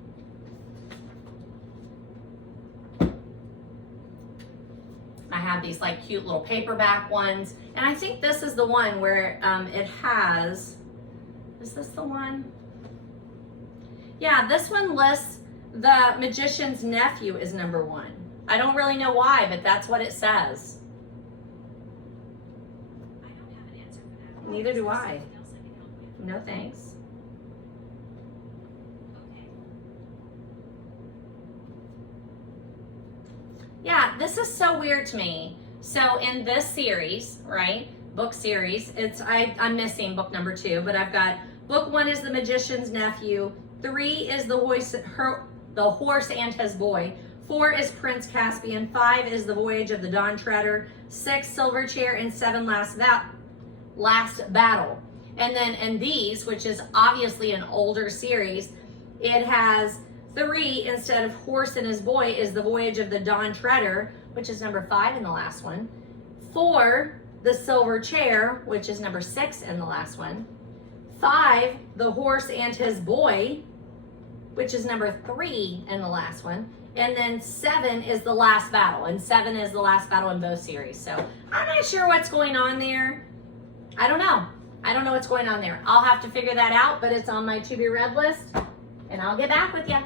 I have these like cute little paperback ones, and I think this is the one where it has, is this the one? Yeah, this one lists The Magician's Nephew is number 1. I don't really know why, but that's what it says. I don't have an answer for that. Neither do I. Something else I can help with? No thanks. Okay. Yeah, this is so weird to me. So in this series, right, book series, I'm missing book number 2, but I've got book 1 is The Magician's Nephew, 3 is the Horse and His Boy. 4 is Prince Caspian. 5 is The Voyage of the Dawn Treader. 6, Silver Chair. And 7, Last Battle. And then in these, which is obviously an older series, it has 3 instead of Horse and His Boy is The Voyage of the Dawn Treader, which is number 5 in the last one. 4, The Silver Chair, which is number 6 in the last one. 5, The Horse and His Boy, which is number 3 in the last one. And then 7 is The Last Battle, and 7 is the last battle in both series. So I'm not sure what's going on there. I don't know. I don't know what's going on there. I'll have to figure that out, but it's on my to be read list, and I'll get back with you.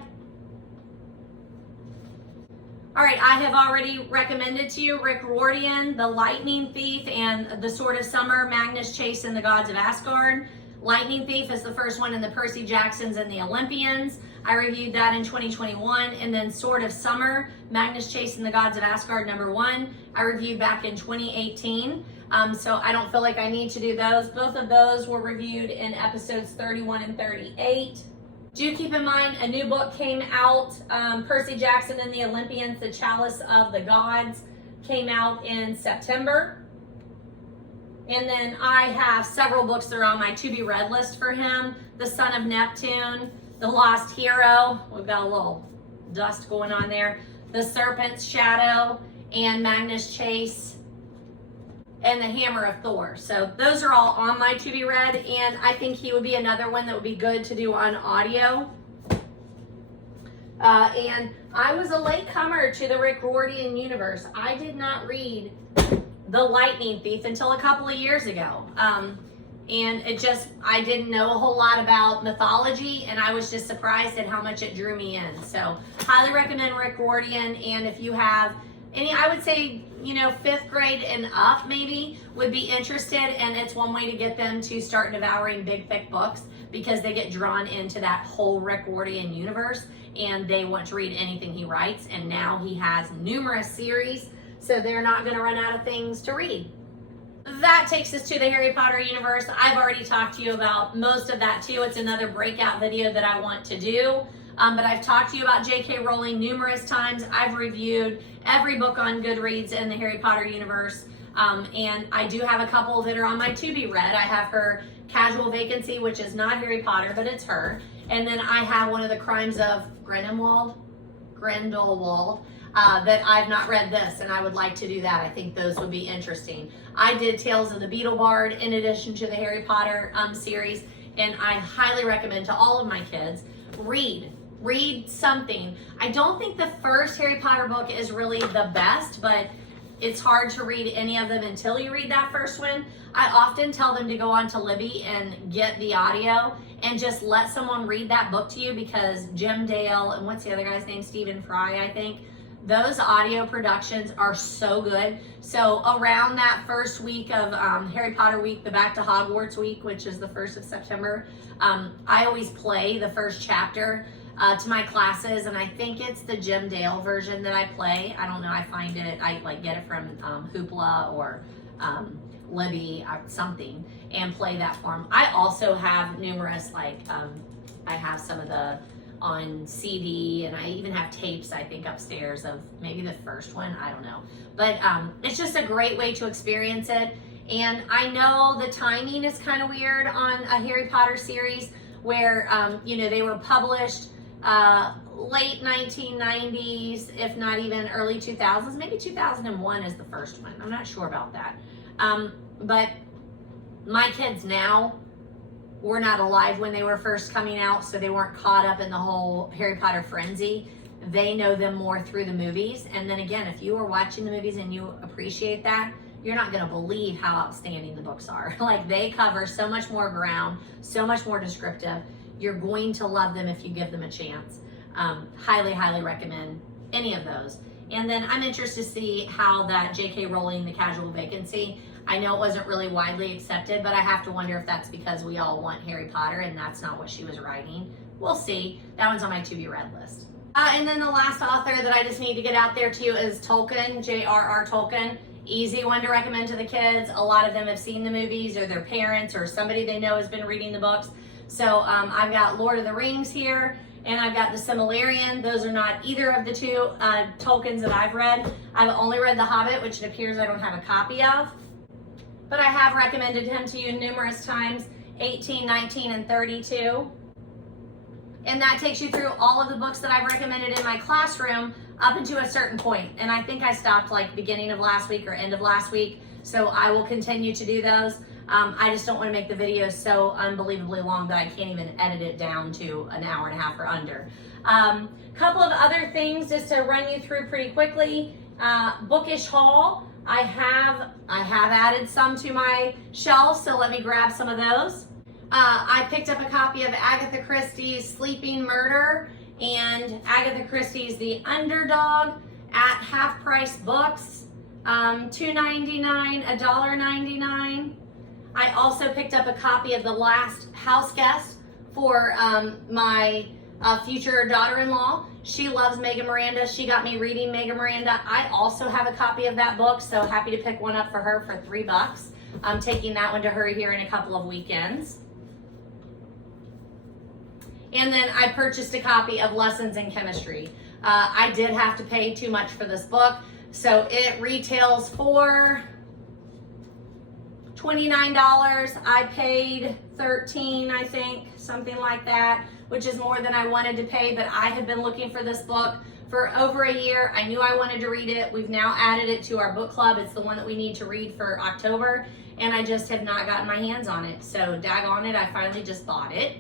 All right, I have already recommended to you Rick Riordan, The Lightning Thief, and The Sword of Summer, Magnus Chase, and the Gods of Asgard. Lightning Thief is the first one in the Percy Jacksons and the Olympians. I reviewed that in 2021. And then Sword of Summer, Magnus Chase, and the Gods of Asgard, number 1. I reviewed back in 2018. So I don't feel like I need to do those. Both of those were reviewed in episodes 31 and 38. Do keep in mind, a new book came out, Percy Jackson and the Olympians, The Chalice of the Gods, came out in September. And then I have several books that are on my to-be-read list for him. The Son of Neptune, The Lost Hero, we've got a little dust going on there. The Serpent's Shadow, and Magnus Chase, and The Hammer of Thor. So those are all on my to-be-read, and I think he would be another one that would be good to do on audio. And I was a latecomer to the Rick Riordan universe. I did not read The Lightning Thief until a couple of years ago. And I didn't know a whole lot about mythology, and I was just surprised at how much it drew me in. So highly recommend Rick Riordan, and if you have any, I would say, 5th grade and up maybe would be interested, and it's one way to get them to start devouring big, thick books because they get drawn into that whole Rick Riordan universe, and they want to read anything he writes, and now he has numerous series, so they're not going to run out of things to read. That takes us to the Harry Potter universe. I've already talked to you about most of that too. It's another breakout video that I want to do. But I've talked to you about J.K. Rowling numerous times. I've reviewed every book on Goodreads in the Harry Potter universe. And I do have a couple that are on my to-be-read. I have her Casual Vacancy, which is not Harry Potter, but it's her. And then I have one of the Crimes of Grindelwald, that I've not read this, and I would like to do that. I think those would be interesting. I did Tales of the Beetle Bard in addition to the Harry Potter series, and I highly recommend to all of my kids, read something. I don't think the first Harry Potter book is really the best, but it's hard to read any of them until you read that first one. I often tell them to go on to Libby and get the audio and just let someone read that book to you, because Jim Dale and what's the other guy's name? Stephen Fry, I think. Those audio productions are so good. So around that first week of Harry Potter week, the Back to Hogwarts week, which is the 1st of September, I always play the first chapter to my classes, and I think it's the Jim Dale version that I play. I don't know, I find it, I get it from Hoopla or Libby or something, and play that for them. I also have numerous, I have some of the on CD, and I even have tapes, I think, upstairs of maybe the first one, I don't know. But it's just a great way to experience it. And I know the timing is kind of weird on a Harry Potter series where, they were published late 1990s, if not even early 2000s. Maybe 2001 is the first one. I'm not sure about that. But my kids now were not alive when they were first coming out, so they weren't caught up in the whole Harry Potter frenzy. They know them more through the movies. And then again, if you are watching the movies and you appreciate that, you're not going to believe how outstanding the books are. They cover so much more ground, so much more descriptive. You're going to love them if you give them a chance. Highly, highly recommend any of those. And then I'm interested to see how that J.K. Rowling, The Casual Vacancy, I know it wasn't really widely accepted, but I have to wonder if that's because we all want Harry Potter and that's not what she was writing. We'll see. That one's on my to-be-read list. And then the last author that I just need to get out there to you is Tolkien, J.R.R. Tolkien. Easy one to recommend to the kids. A lot of them have seen the movies, or their parents or somebody they know has been reading the books. So I've got Lord of the Rings here, and I've got the Silmarillion. Those are not either of the two Tolkiens that I've read. I've only read The Hobbit, which it appears I don't have a copy of. But I have recommended him to you numerous times, 18, 19, and 32. And that takes you through all of the books that I've recommended in my classroom up into a certain point. And I think I stopped like beginning of last week or end of last week. So I will continue to do those. I just don't want to make the videos so unbelievably long that I can't even edit it down to an hour and a half or under. Couple of other things just to run you through pretty quickly. Bookish haul. I have added some to my shelves, so let me grab some of those. I picked up a copy of Agatha Christie's Sleeping Murder and Agatha Christie's The Underdog at Half Price Books, $2.99, $1.99. I also picked up a copy of The Last House Guest for my future daughter-in-law. She loves Megan Miranda. She got me reading Megan Miranda. I also have a copy of that book, so happy to pick one up for her for $3. I'm taking that one to her here in a couple of weekends. And then I purchased a copy of Lessons in Chemistry. I did have to pay too much for this book, so it retails for $29. I paid $13, I think, something like that, which is more than I wanted to pay, but I have been looking for this book for over a year. I knew I wanted to read it. We've now added it to our book club. It's the one that we need to read for October, and I just have not gotten my hands on it. So daggone it, I finally just bought it.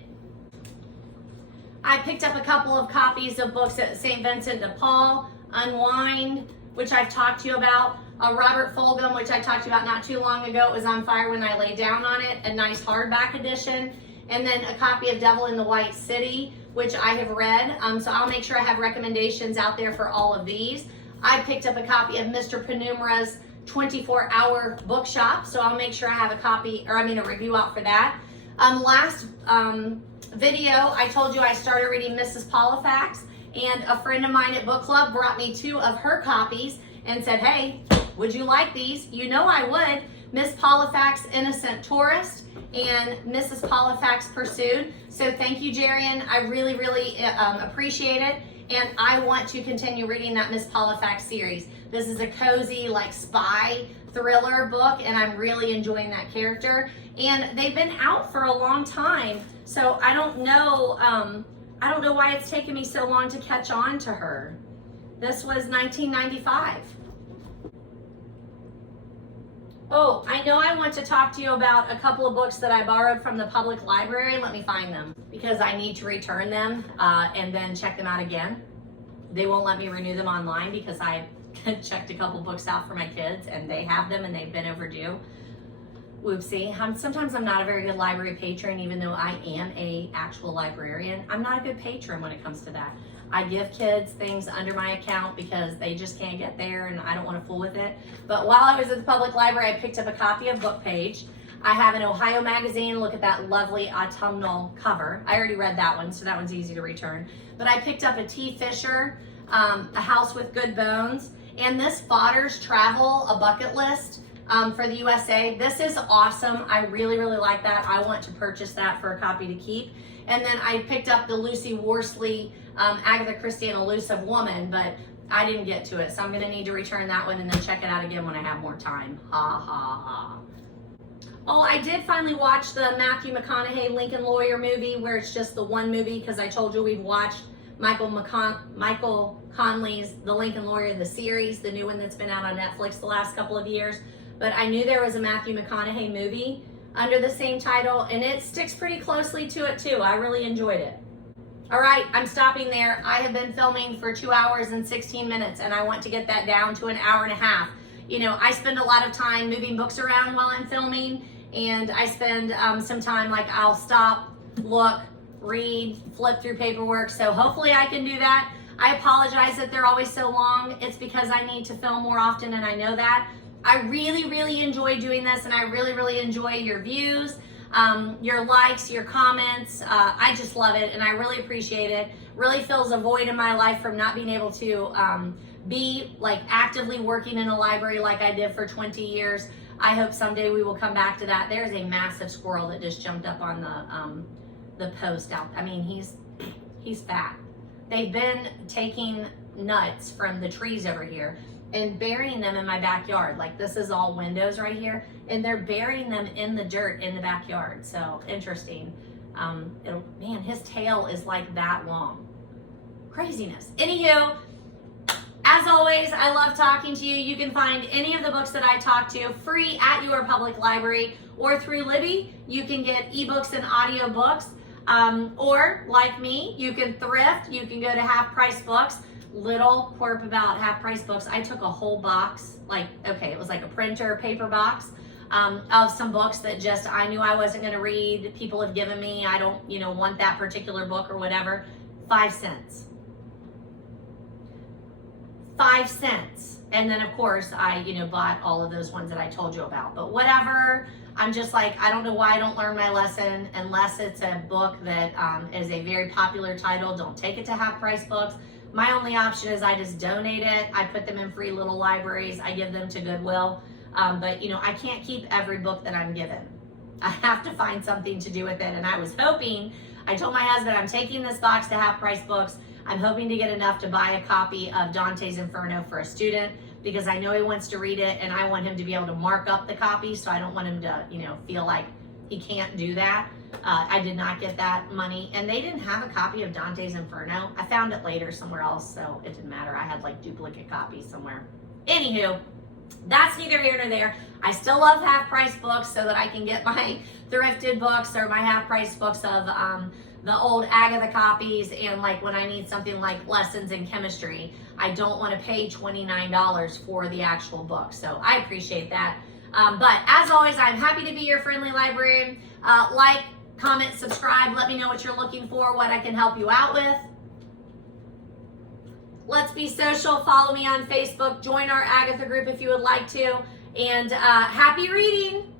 I picked up a couple of copies of books at St. Vincent de Paul, Unwind, which I've talked to you about. Robert Fulghum, which I talked about not too long ago. It was on fire when I lay down on it, a nice hardback edition. And then a copy of Devil in the White City, which I have read. So I'll make sure I have recommendations out there for all of these. I picked up a copy of Mr. Penumera's 24-hour bookshop. So I'll make sure I have a review out for that. Last video, I told you I started reading Mrs. Polifax, and a friend of mine at Book Club brought me 2 of her copies and said, hey, would you like these? You know I would. Miss Polifax, Innocent Tourist, and Mrs. Polifax Pursued. So thank you, Jarian. I really, really appreciate it. And I want to continue reading that Miss Polifax series. This is a cozy, like, spy thriller book, and I'm really enjoying that character. And they've been out for a long time, so I don't know why it's taken me so long to catch on to her. This was 1995. Oh, I know I want to talk to you about a couple of books that I borrowed from the public library. Let me find them because I need to return them and then check them out again. They won't let me renew them online because I checked a couple books out for my kids and they have them and they've been overdue. Whoopsie. Sometimes I'm not a very good library patron, even though I am an actual librarian. I'm not a good patron when it comes to that. I give kids things under my account because they just can't get there and I don't want to fool with it. But while I was at the public library, I picked up a copy of Book Page. I have an Ohio magazine. Look at that lovely autumnal cover. I already read that one, so that one's easy to return. But I picked up a T. Fisher, A House with Good Bones, and this Fodder's Travel, A Bucket List for the USA. This is awesome. I really, really like that. I want to purchase that for a copy to keep. And then I picked up the Lucy Worsley, Agatha Christie and Elusive Woman, but I didn't get to it. So I'm gonna need to return that one and then check it out again when I have more time. Ha, ha, ha. Oh, I did finally watch the Matthew McConaughey Lincoln Lawyer movie, where it's just the one movie, because I told you we've watched Michael Conley's The Lincoln Lawyer, the series, the new one that's been out on Netflix the last couple of years. But I knew there was a Matthew McConaughey movie under the same title, and it sticks pretty closely to it too. I really enjoyed it. All right, I'm stopping there. I have been filming for 2 hours and 16 minutes, and I want to get that down to an hour and a half. You know, I spend a lot of time moving books around while I'm filming, and I spend some time, like, I'll stop, look, read, flip through paperwork, so hopefully I can do that. I apologize that they're always so long. It's because I need to film more often, and I know that. I really, really enjoy doing this, and I really, really enjoy your views, your likes, your comments. I just love it, and I really appreciate it. Really fills a void in my life from not being able to be, like, actively working in a library like I did for 20 years. I hope someday we will come back to that. There's a massive squirrel that just jumped up on the post out. I mean, he's fat. They've been taking nuts from the trees over here and burying them in my backyard. Like, this is all windows right here, and they're burying them in the dirt in the backyard. So interesting. Man, his tail is like that long. Craziness. Anywho, as always, I love talking to you. You can find any of the books that I talk to free at your public library or through Libby. You can get ebooks and audiobooks. Or like me, you can thrift. You can go to Half Price Books. Little quirk about Half Price Books. I took a whole box, it was like a printer paper box of some books that just I knew I wasn't going to read. People have given me, I don't, want that particular book or whatever. 5 cents. 5 cents. And then of course I, bought all of those ones that I told you about. But whatever, I'm just like, I don't know why I don't learn my lesson unless it's a book that is a very popular title. Don't take it to Half Price Books. My only option is I just donate it. I put them in free little libraries. I give them to Goodwill. But I can't keep every book that I'm given. I have to find something to do with it. And I was hoping, I told my husband, I'm taking this box to Half Price Books. I'm hoping to get enough to buy a copy of Dante's Inferno for a student, because I know he wants to read it and I want him to be able to mark up the copy. So I don't want him to, feel like he can't do that. I did not get that money, and they didn't have a copy of Dante's Inferno. I found it later somewhere else, so it didn't matter. I had like duplicate copies somewhere. Anywho, that's neither here nor there. I still love Half Price Books so that I can get my thrifted books or my Half Price books of the old Agatha copies, and like when I need something like lessons in chemistry, I don't want to pay $29 for the actual book. So I appreciate that. But as always, I'm happy to be your friendly librarian. Like, comment, subscribe. Let me know what you're looking for, what I can help you out with. Let's be social. Follow me on Facebook. Join our Agatha group if you would like to. And happy reading.